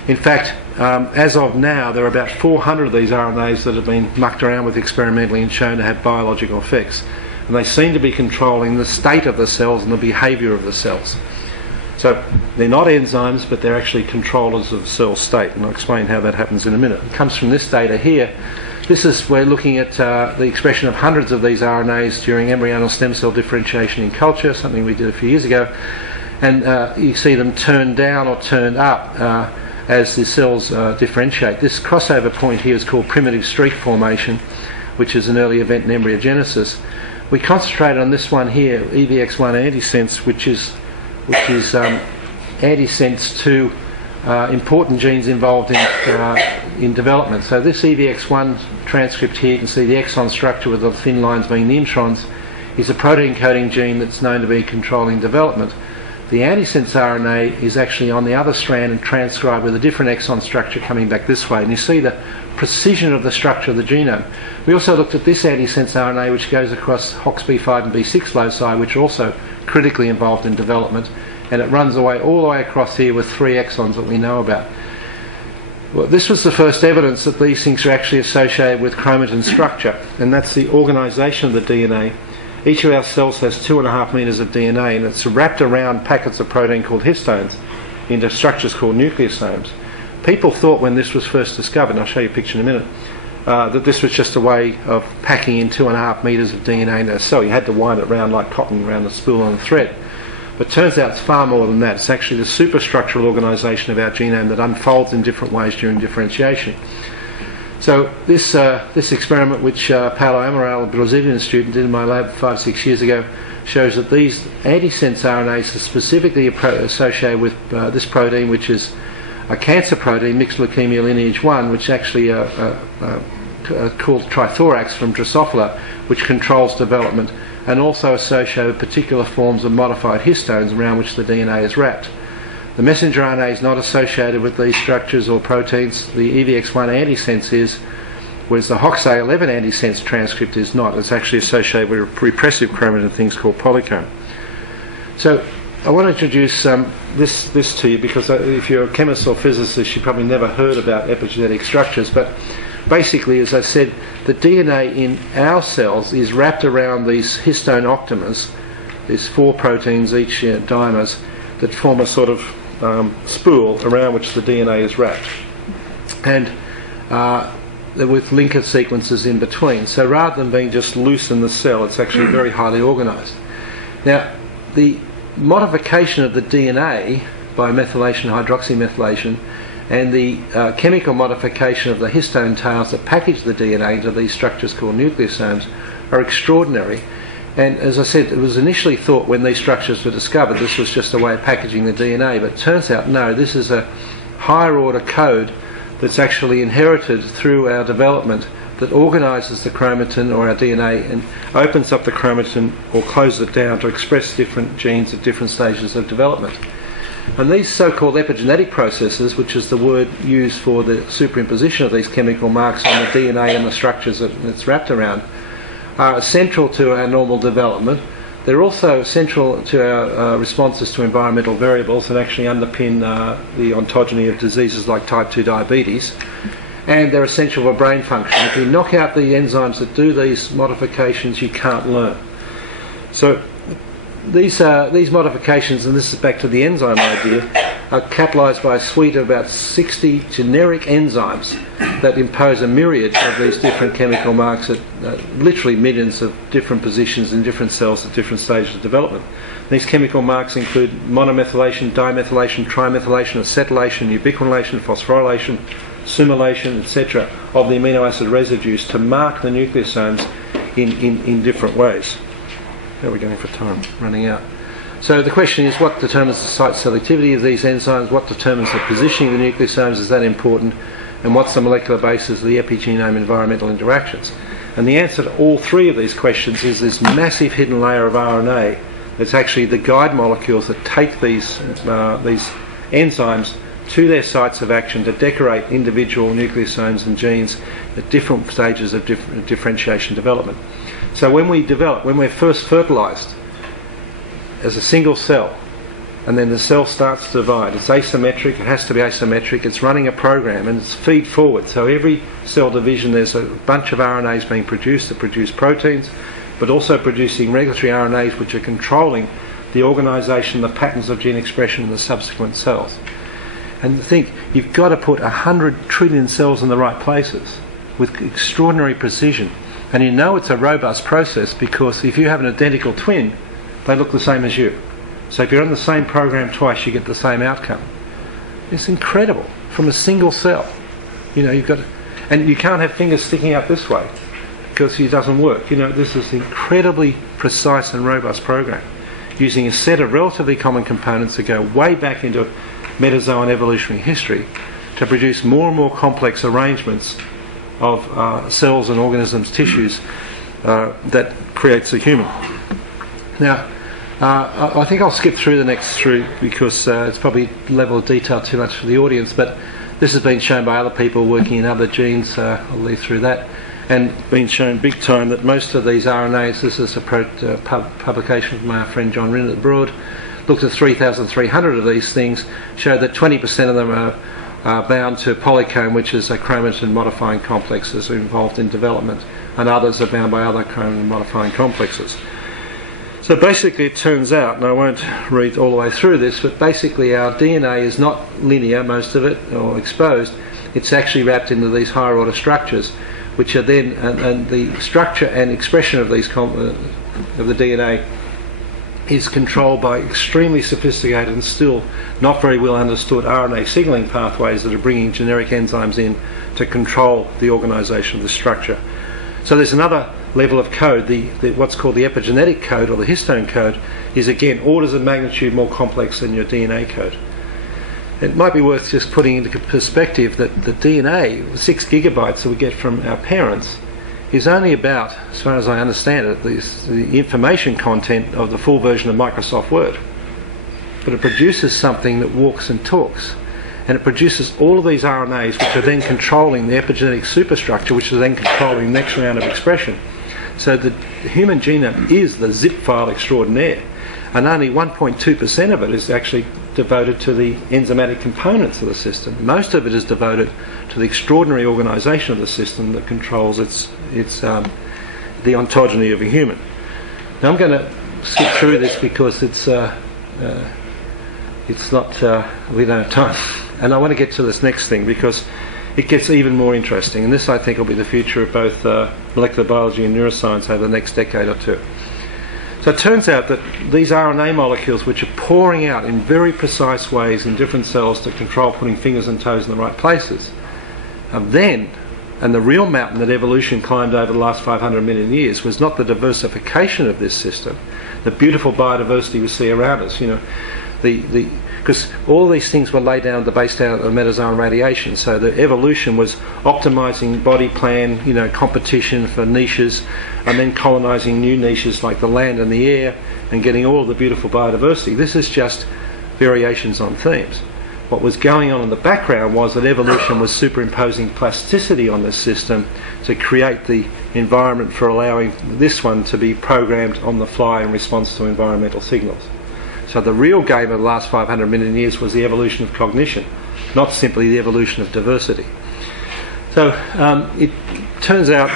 In fact, as of now, there are about 400 of these RNAs that have been mucked around with experimentally and shown to have biological effects. And they seem to be controlling the state of the cells and the behaviour of the cells. So they're not enzymes, but they're actually controllers of the cell state, and I'll explain how that happens in a minute. It comes from this data here. We're looking at the expression of hundreds of these RNAs during embryonal stem cell differentiation in culture, something we did a few years ago, and you see them turn down or turn up as the cells differentiate. This crossover point here is called primitive streak formation, which is an early event in embryogenesis. We concentrated on this one here, EVX1 antisense, which is antisense to important genes involved in development. So this EVX1 transcript here, you can see the exon structure with the thin lines being the introns, is a protein coding gene that's known to be controlling development. The antisense RNA is actually on the other strand and transcribed with a different exon structure coming back this way. And you see the precision of the structure of the genome. We also looked at this antisense RNA, which goes across HOXB5 and B6 loci, which are also critically involved in development, and it runs away all the way across here with 3 exons that we know about. Well, this was the first evidence that these things are actually associated with chromatin structure, and that's the organisation of the DNA. Each of our cells has 2.5 meters of DNA, and it's wrapped around packets of protein called histones into structures called nucleosomes. People thought when this was first discovered, and I'll show you a picture in a minute, that this was just a way of packing in 2.5 metres of DNA in a cell. You had to wind it round like cotton around a spool on a thread. But it turns out it's far more than that. It's actually the superstructural organisation of our genome that unfolds in different ways during differentiation. So this experiment, which Paolo Amaral, a Brazilian student, did in my lab 5-6 years ago, shows that these antisense RNAs are specifically associated with this protein, which is a cancer protein, mixed leukemia lineage 1, which actually called trithorax from Drosophila, which controls development, and also associated with particular forms of modified histones around which the DNA is wrapped. The messenger RNA is not associated with these structures or proteins. The EVX1 antisense is, whereas the HOXA11 antisense transcript is not. It's actually associated with repressive chromatin, things called polycomb. So I want to introduce this to you, because if you're a chemist or physicist, you've probably never heard about epigenetic structures. But basically, as I said, the DNA in our cells is wrapped around these histone octamers, these 4 proteins, each dimers, that form a sort of spool around which the DNA is wrapped, and with linker sequences in between. So rather than being just loose in the cell, it's actually very highly organised. Now, the modification of the DNA by methylation, hydroxymethylation, and the chemical modification of the histone tails that package the DNA into these structures called nucleosomes are extraordinary. And as I said, it was initially thought when these structures were discovered this was just a way of packaging the DNA, but it turns out no, this is a higher order code that's actually inherited through our development that organises the chromatin or our DNA and opens up the chromatin or closes it down to express different genes at different stages of development. And these so-called epigenetic processes, which is the word used for the superimposition of these chemical marks on the DNA and the structures that it's wrapped around, are central to our normal development. They're also central to our responses to environmental variables and actually underpin the ontogeny of diseases like type 2 diabetes. And they're essential for brain function. If you knock out the enzymes that do these modifications, you can't learn. So these modifications, and this is back to the enzyme idea, are catalysed by a suite of about 60 generic enzymes that impose a myriad of these different chemical marks at literally millions of different positions in different cells at different stages of development. These chemical marks include monomethylation, dimethylation, trimethylation, acetylation, ubiquinylation, phosphorylation, summylation, etc. of the amino acid residues to mark the nucleosomes in different ways. How are we going for time? Running out. So the question is, what determines the site selectivity of these enzymes? What determines the positioning of the nucleosomes? Is that important? And what's the molecular basis of the epigenome environmental interactions? And the answer to all 3 of these questions is this massive hidden layer of RNA that's actually the guide molecules that take these enzymes to their sites of action to decorate individual nucleosomes and genes at different stages of differentiation development. So when we're first fertilised as a single cell, and then the cell starts to divide, it's asymmetric, it has to be asymmetric, it's running a program and it's feed forward. So every cell division there's a bunch of RNAs being produced that produce proteins, but also producing regulatory RNAs which are controlling the organisation, the patterns of gene expression in the subsequent cells. And think, you've got to put 100 trillion cells in the right places with extraordinary precision. And you know it's a robust process because if you have an identical twin, they look the same as you. So if you're on the same program twice, you get the same outcome. It's incredible. From a single cell. You know, and you can't have fingers sticking out this way because it doesn't work. You know, this is an incredibly precise and robust program using a set of relatively common components that go way back into metazoan evolutionary history to produce more and more complex arrangements of cells and organisms, tissues that creates a human. Now, I think I'll skip through the next 3 because it's probably a level of detail too much for the audience, but this has been shown by other people working in other genes, I'll leave through that, and been shown big time that most of these RNAs, this is a publication from our friend John Rinnett at Broad, looked at 3,300 of these things, showed that 20% of them are bound to polycomb, which is a chromatin modifying complex that's involved in development, and others are bound by other chromatin modifying complexes. So basically it turns out, and I won't read all the way through this, but basically our DNA is not linear, most of it, or exposed. It's actually wrapped into these higher order structures, which are then, and the structure and expression of these of the DNA is controlled by extremely sophisticated and still not very well understood RNA signaling pathways that are bringing generic enzymes in to control the organisation of the structure. So there's another level of code, what's called the epigenetic code or the histone code, is again orders of magnitude more complex than your DNA code. It might be worth just putting into perspective that the DNA, 6 gigabytes that we get from our parents, is only about, as far as I understand it, the information content of the full version of Microsoft Word. But it produces something that walks and talks. And it produces all of these RNAs, which are then controlling the epigenetic superstructure, which is then controlling the next round of expression. So the human genome is the zip file extraordinaire. And only 1.2% of it is actually devoted to the enzymatic components of the system. Most of it is devoted to the extraordinary organisation of the system that controls the ontogeny of a human. Now I'm going to skip through this because it's not, we don't have time. And I want to get to this next thing because it gets even more interesting. And this, I think, will be the future of both molecular biology and neuroscience over the next decade or two. So it turns out that these RNA molecules, which are pouring out in very precise ways in different cells to control putting fingers and toes in the right places, and the real mountain that evolution climbed over the last 500 million years was not the diversification of this system, the beautiful biodiversity we see around us, because all these things were laid down, based down on metazoan radiation. So the evolution was optimizing body plan, competition for niches, and then colonizing new niches like the land and the air, and getting all of the beautiful biodiversity. This is just variations on themes. What was going on in the background was that evolution was superimposing plasticity on this system to create the environment for allowing this one to be programmed on the fly in response to environmental signals. So the real game of the last 500 million years was the evolution of cognition, not simply the evolution of diversity. So it turns out,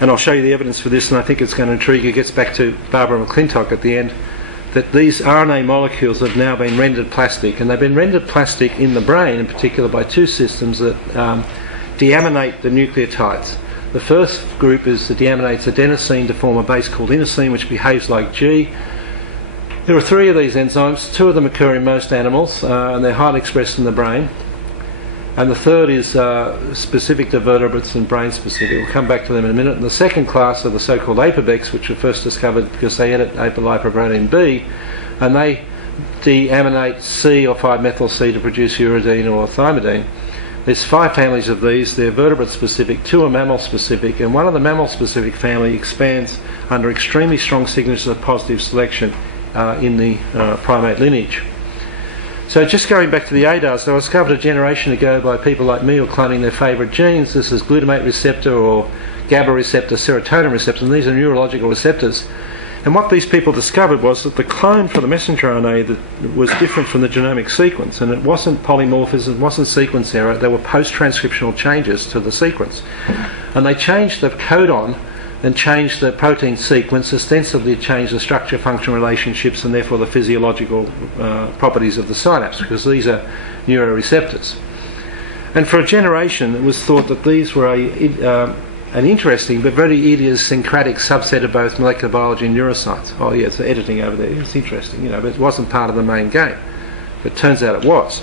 and I'll show you the evidence for this, and I think it's going to intrigue you. It gets back to Barbara McClintock at the end, that these RNA molecules have now been rendered plastic, and they've been rendered plastic in the brain in particular by two systems that deaminate the nucleotides. The first group is that deaminates adenosine to form a base called inosine, which behaves like G. There are 3 of these enzymes. 2 of them occur in most animals, and they're highly expressed in the brain. And the third is specific to vertebrates and brain specific. We'll come back to them in a minute. And the second class are the so-called apobecs, which were first discovered because they edit apolipoprotein B, and they deaminate C or 5-methyl-C to produce uridine or thymidine. There's 5 families of these. They're vertebrate specific, 2 are mammal specific, and one of the mammal specific family expands under extremely strong signatures of positive selection in the primate lineage. So just going back to the ADARs, they were discovered a generation ago by people like me who are cloning their favourite genes. This is glutamate receptor or GABA receptor, serotonin receptor, and these are neurological receptors. And what these people discovered was that the clone for the messenger RNA that was different from the genomic sequence, and it wasn't polymorphism, it wasn't sequence error, there were post-transcriptional changes to the sequence. And they changed the codon and changed the protein sequence, ostensibly changed the structure-function relationships and therefore the physiological properties of the synapse, because these are neuroreceptors. And for a generation it was thought that these were an interesting but very idiosyncratic subset of both molecular biology and neuroscience. Oh yeah, it's editing over there, it's interesting, but it wasn't part of the main game. But it turns out it was.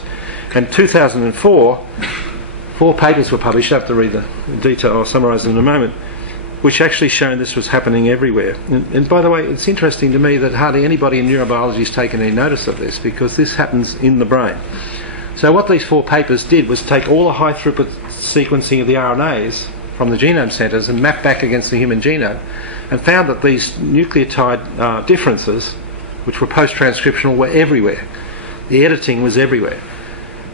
And in 2004, 4 papers were published. I have to read the detail, I'll summarise them in a moment, which actually shown this was happening everywhere. And by the way, it's interesting to me that hardly anybody in neurobiology has taken any notice of this, because this happens in the brain. So what these 4 papers did was take all the high throughput sequencing of the RNAs from the genome centres and map back against the human genome, and found that these nucleotide differences, which were post-transcriptional, were everywhere. The editing was everywhere.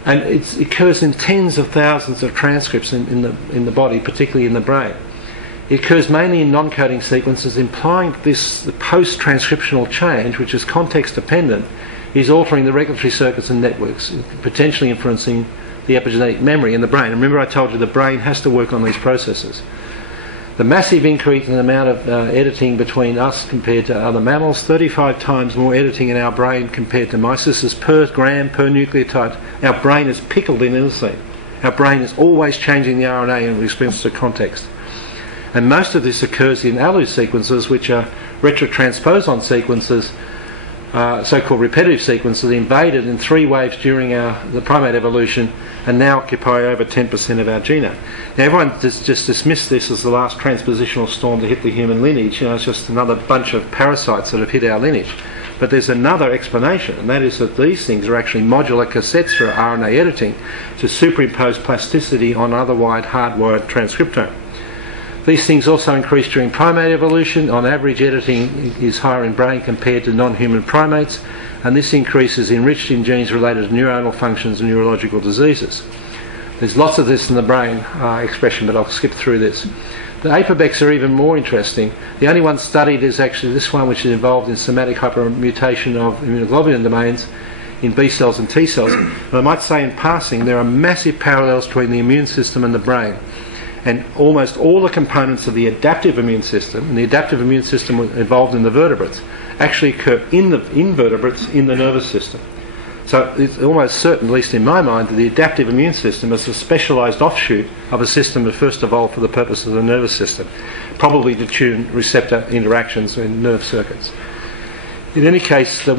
And it occurs in tens of thousands of transcripts in the body, particularly in the brain. It occurs mainly in non-coding sequences, implying that this post-transcriptional change, which is context-dependent, is altering the regulatory circuits and networks, potentially influencing the epigenetic memory in the brain. And remember I told you the brain has to work on these processes. The massive increase in the amount of editing between us compared to other mammals, 35 times more editing in our brain compared to mice. This is per gram, per nucleotide. Our brain is pickled in inosine. Our brain is always changing the RNA in response to context. And most of this occurs in ALU sequences, which are retrotransposon sequences, so-called repetitive sequences, invaded in 3 waves during the primate evolution and now occupy over 10% of our genome. Now everyone just dismissed this as the last transpositional storm to hit the human lineage. It's just another bunch of parasites that have hit our lineage. But there's another explanation, and that is that these things are actually modular cassettes for RNA editing to superimpose plasticity on otherwise hardwired transcriptome. These things also increase during primate evolution. On average, editing is higher in brain compared to non-human primates, and this increase is enriched in genes related to neuronal functions and neurological diseases. There's lots of this in the brain expression, but I'll skip through this. The apobecs are even more interesting. The only one studied is actually this one, which is involved in somatic hypermutation of immunoglobulin domains in B cells and T cells. But I might say in passing, there are massive parallels between the immune system and the brain. And almost all the components of the adaptive immune system, and the adaptive immune system involved in the vertebrates, actually occur in the invertebrates in the nervous system. So it's almost certain, at least in my mind, that the adaptive immune system is a specialised offshoot of a system that first evolved for the purpose of the nervous system, probably to tune receptor interactions in nerve circuits. In any case, the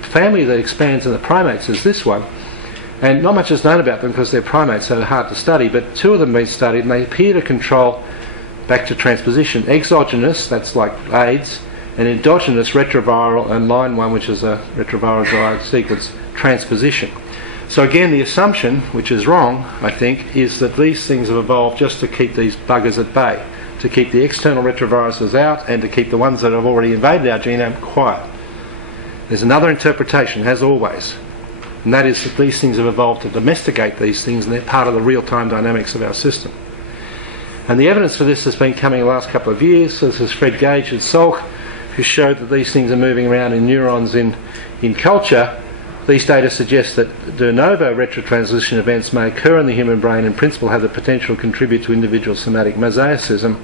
family that expands in the primates is this one. And not much is known about them because they're primates, so they're hard to study, but 2 of them have been studied and they appear to control, back to transposition, exogenous, that's like AIDS, and endogenous retroviral and line 1, which is a retroviral derived sequence, transposition. So again, the assumption, which is wrong, I think, is that these things have evolved just to keep these buggers at bay, to keep the external retroviruses out and to keep the ones that have already invaded our genome quiet. There's another interpretation, as always, and that is that these things have evolved to domesticate these things, and they're part of the real-time dynamics of our system. And the evidence for this has been coming in the last couple of years. So this is Fred Gage and Salk, who showed that these things are moving around in neurons in culture. These data suggest that de novo retrotransition events may occur in the human brain and in principle have the potential to contribute to individual somatic mosaicism.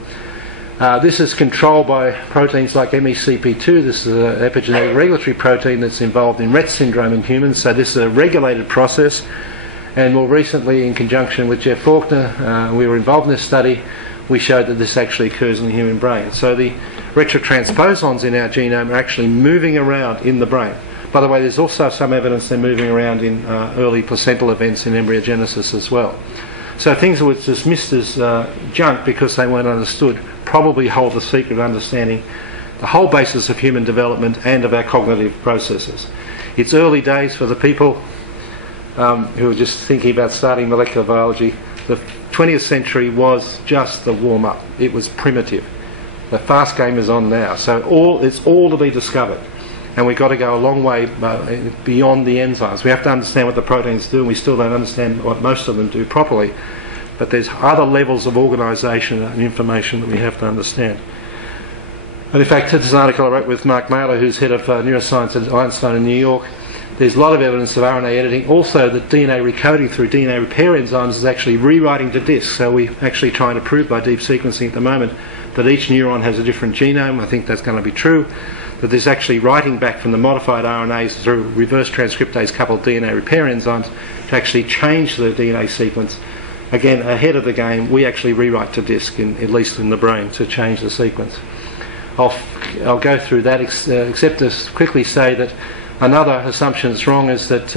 This is controlled by proteins like MECP2. This is an epigenetic regulatory protein that's involved in Rett syndrome in humans, so this is a regulated process. And more recently, in conjunction with Jeff Faulkner, we were involved in this study, we showed that this actually occurs in the human brain. So the retrotransposons in our genome are actually moving around in the brain. By the way, there's also some evidence they're moving around in early placental events in embryogenesis as well. So things that were dismissed as junk because they weren't understood probably hold the secret of understanding the whole basis of human development and of our cognitive processes. It's early days for the people who are just thinking about starting molecular biology. The 20th century was just the warm-up. It was primitive. The fast game is on now. So it's all to be discovered. And we've got to go a long way beyond the enzymes. We have to understand what the proteins do, and we still don't understand what most of them do properly. But there's other levels of organisation and information that we have to understand. And in fact, this is an article I wrote with Mark Mailer, who's head of neuroscience at Einstein in New York. There's a lot of evidence of RNA editing. Also, that DNA recoding through DNA repair enzymes is actually rewriting to disk. So we're actually trying to prove by deep sequencing at the moment that each neuron has a different genome. I think that's going to be true. That there's actually writing back from the modified RNAs through reverse transcriptase coupled DNA repair enzymes to actually change the DNA sequence. Again, ahead of the game, we actually rewrite to disk, at least in the brain, to change the sequence. I'll go through that, except to quickly say that another assumption that's wrong is that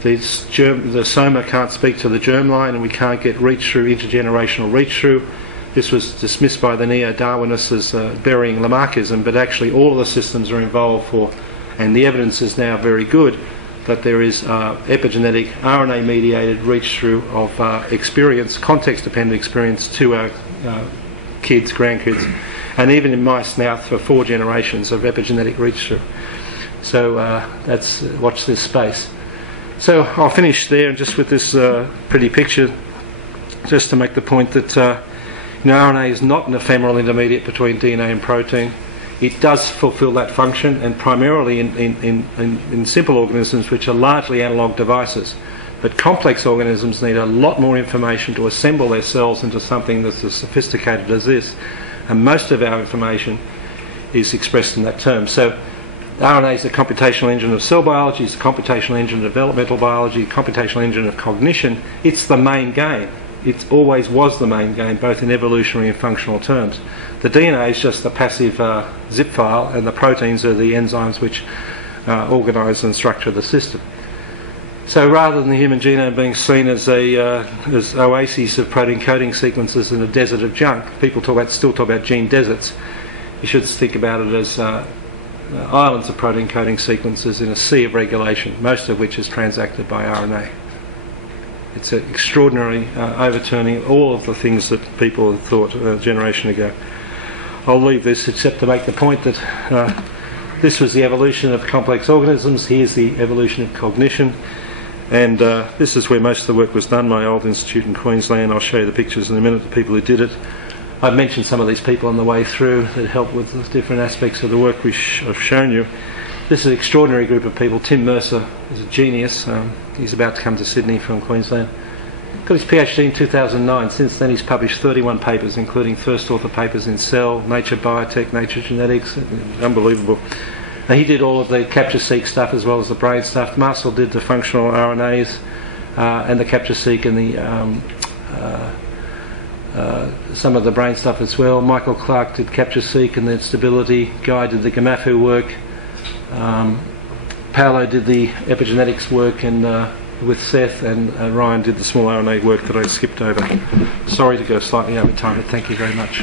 the soma can't speak to the germline and we can't get reach-through, intergenerational reach-through. This was dismissed by the neo-Darwinists as burying Lamarckism, but actually all of the systems are involved for, and the evidence is now very good, that there is epigenetic RNA-mediated reach-through of experience, context-dependent experience to our kids, grandkids, and even in mice now for 4 generations of epigenetic reach-through. So that's watch this space. So I'll finish there just with this pretty picture, just to make the point that RNA is not an ephemeral intermediate between DNA and protein. It does fulfill that function, and primarily in simple organisms which are largely analog devices. But complex organisms need a lot more information to assemble their cells into something that's as sophisticated as this, and most of our information is expressed in that term. So RNA is the computational engine of cell biology, it's the computational engine of developmental biology, the computational engine of cognition. It's the main game. It always was the main game, both in evolutionary and functional terms. The DNA is just the passive zip file, and the proteins are the enzymes which organise and structure the system. So rather than the human genome being seen as oases of protein coding sequences in a desert of junk, people still talk about gene deserts. You should think about it as islands of protein coding sequences in a sea of regulation, most of which is transacted by RNA. It's an extraordinary overturning of all of the things that people had thought a generation ago. I'll leave this except to make the point that this was the evolution of complex organisms. Here's the evolution of cognition. And this is where most of the work was done, my old institute in Queensland. I'll show you the pictures in a minute, the people who did it. I've mentioned some of these people on the way through that helped with the different aspects of the work I've shown you. This is an extraordinary group of people. Tim Mercer is a genius. He's about to come to Sydney from Queensland. Got his PhD in 2009. Since then he's published 31 papers, including first author papers in Cell, Nature Biotech, Nature Genetics. Unbelievable. He did all of the capture-seq stuff as well as the brain stuff. Marcel did the functional RNAs and the capture-seq and the some of the brain stuff as well. Michael Clark did capture-seq and then stability. Guy did the GAMAFU work. Paolo did the epigenetics work and with Seth, and Ryan did the small RNA work that I skipped over. Sorry to go slightly over time, but thank you very much.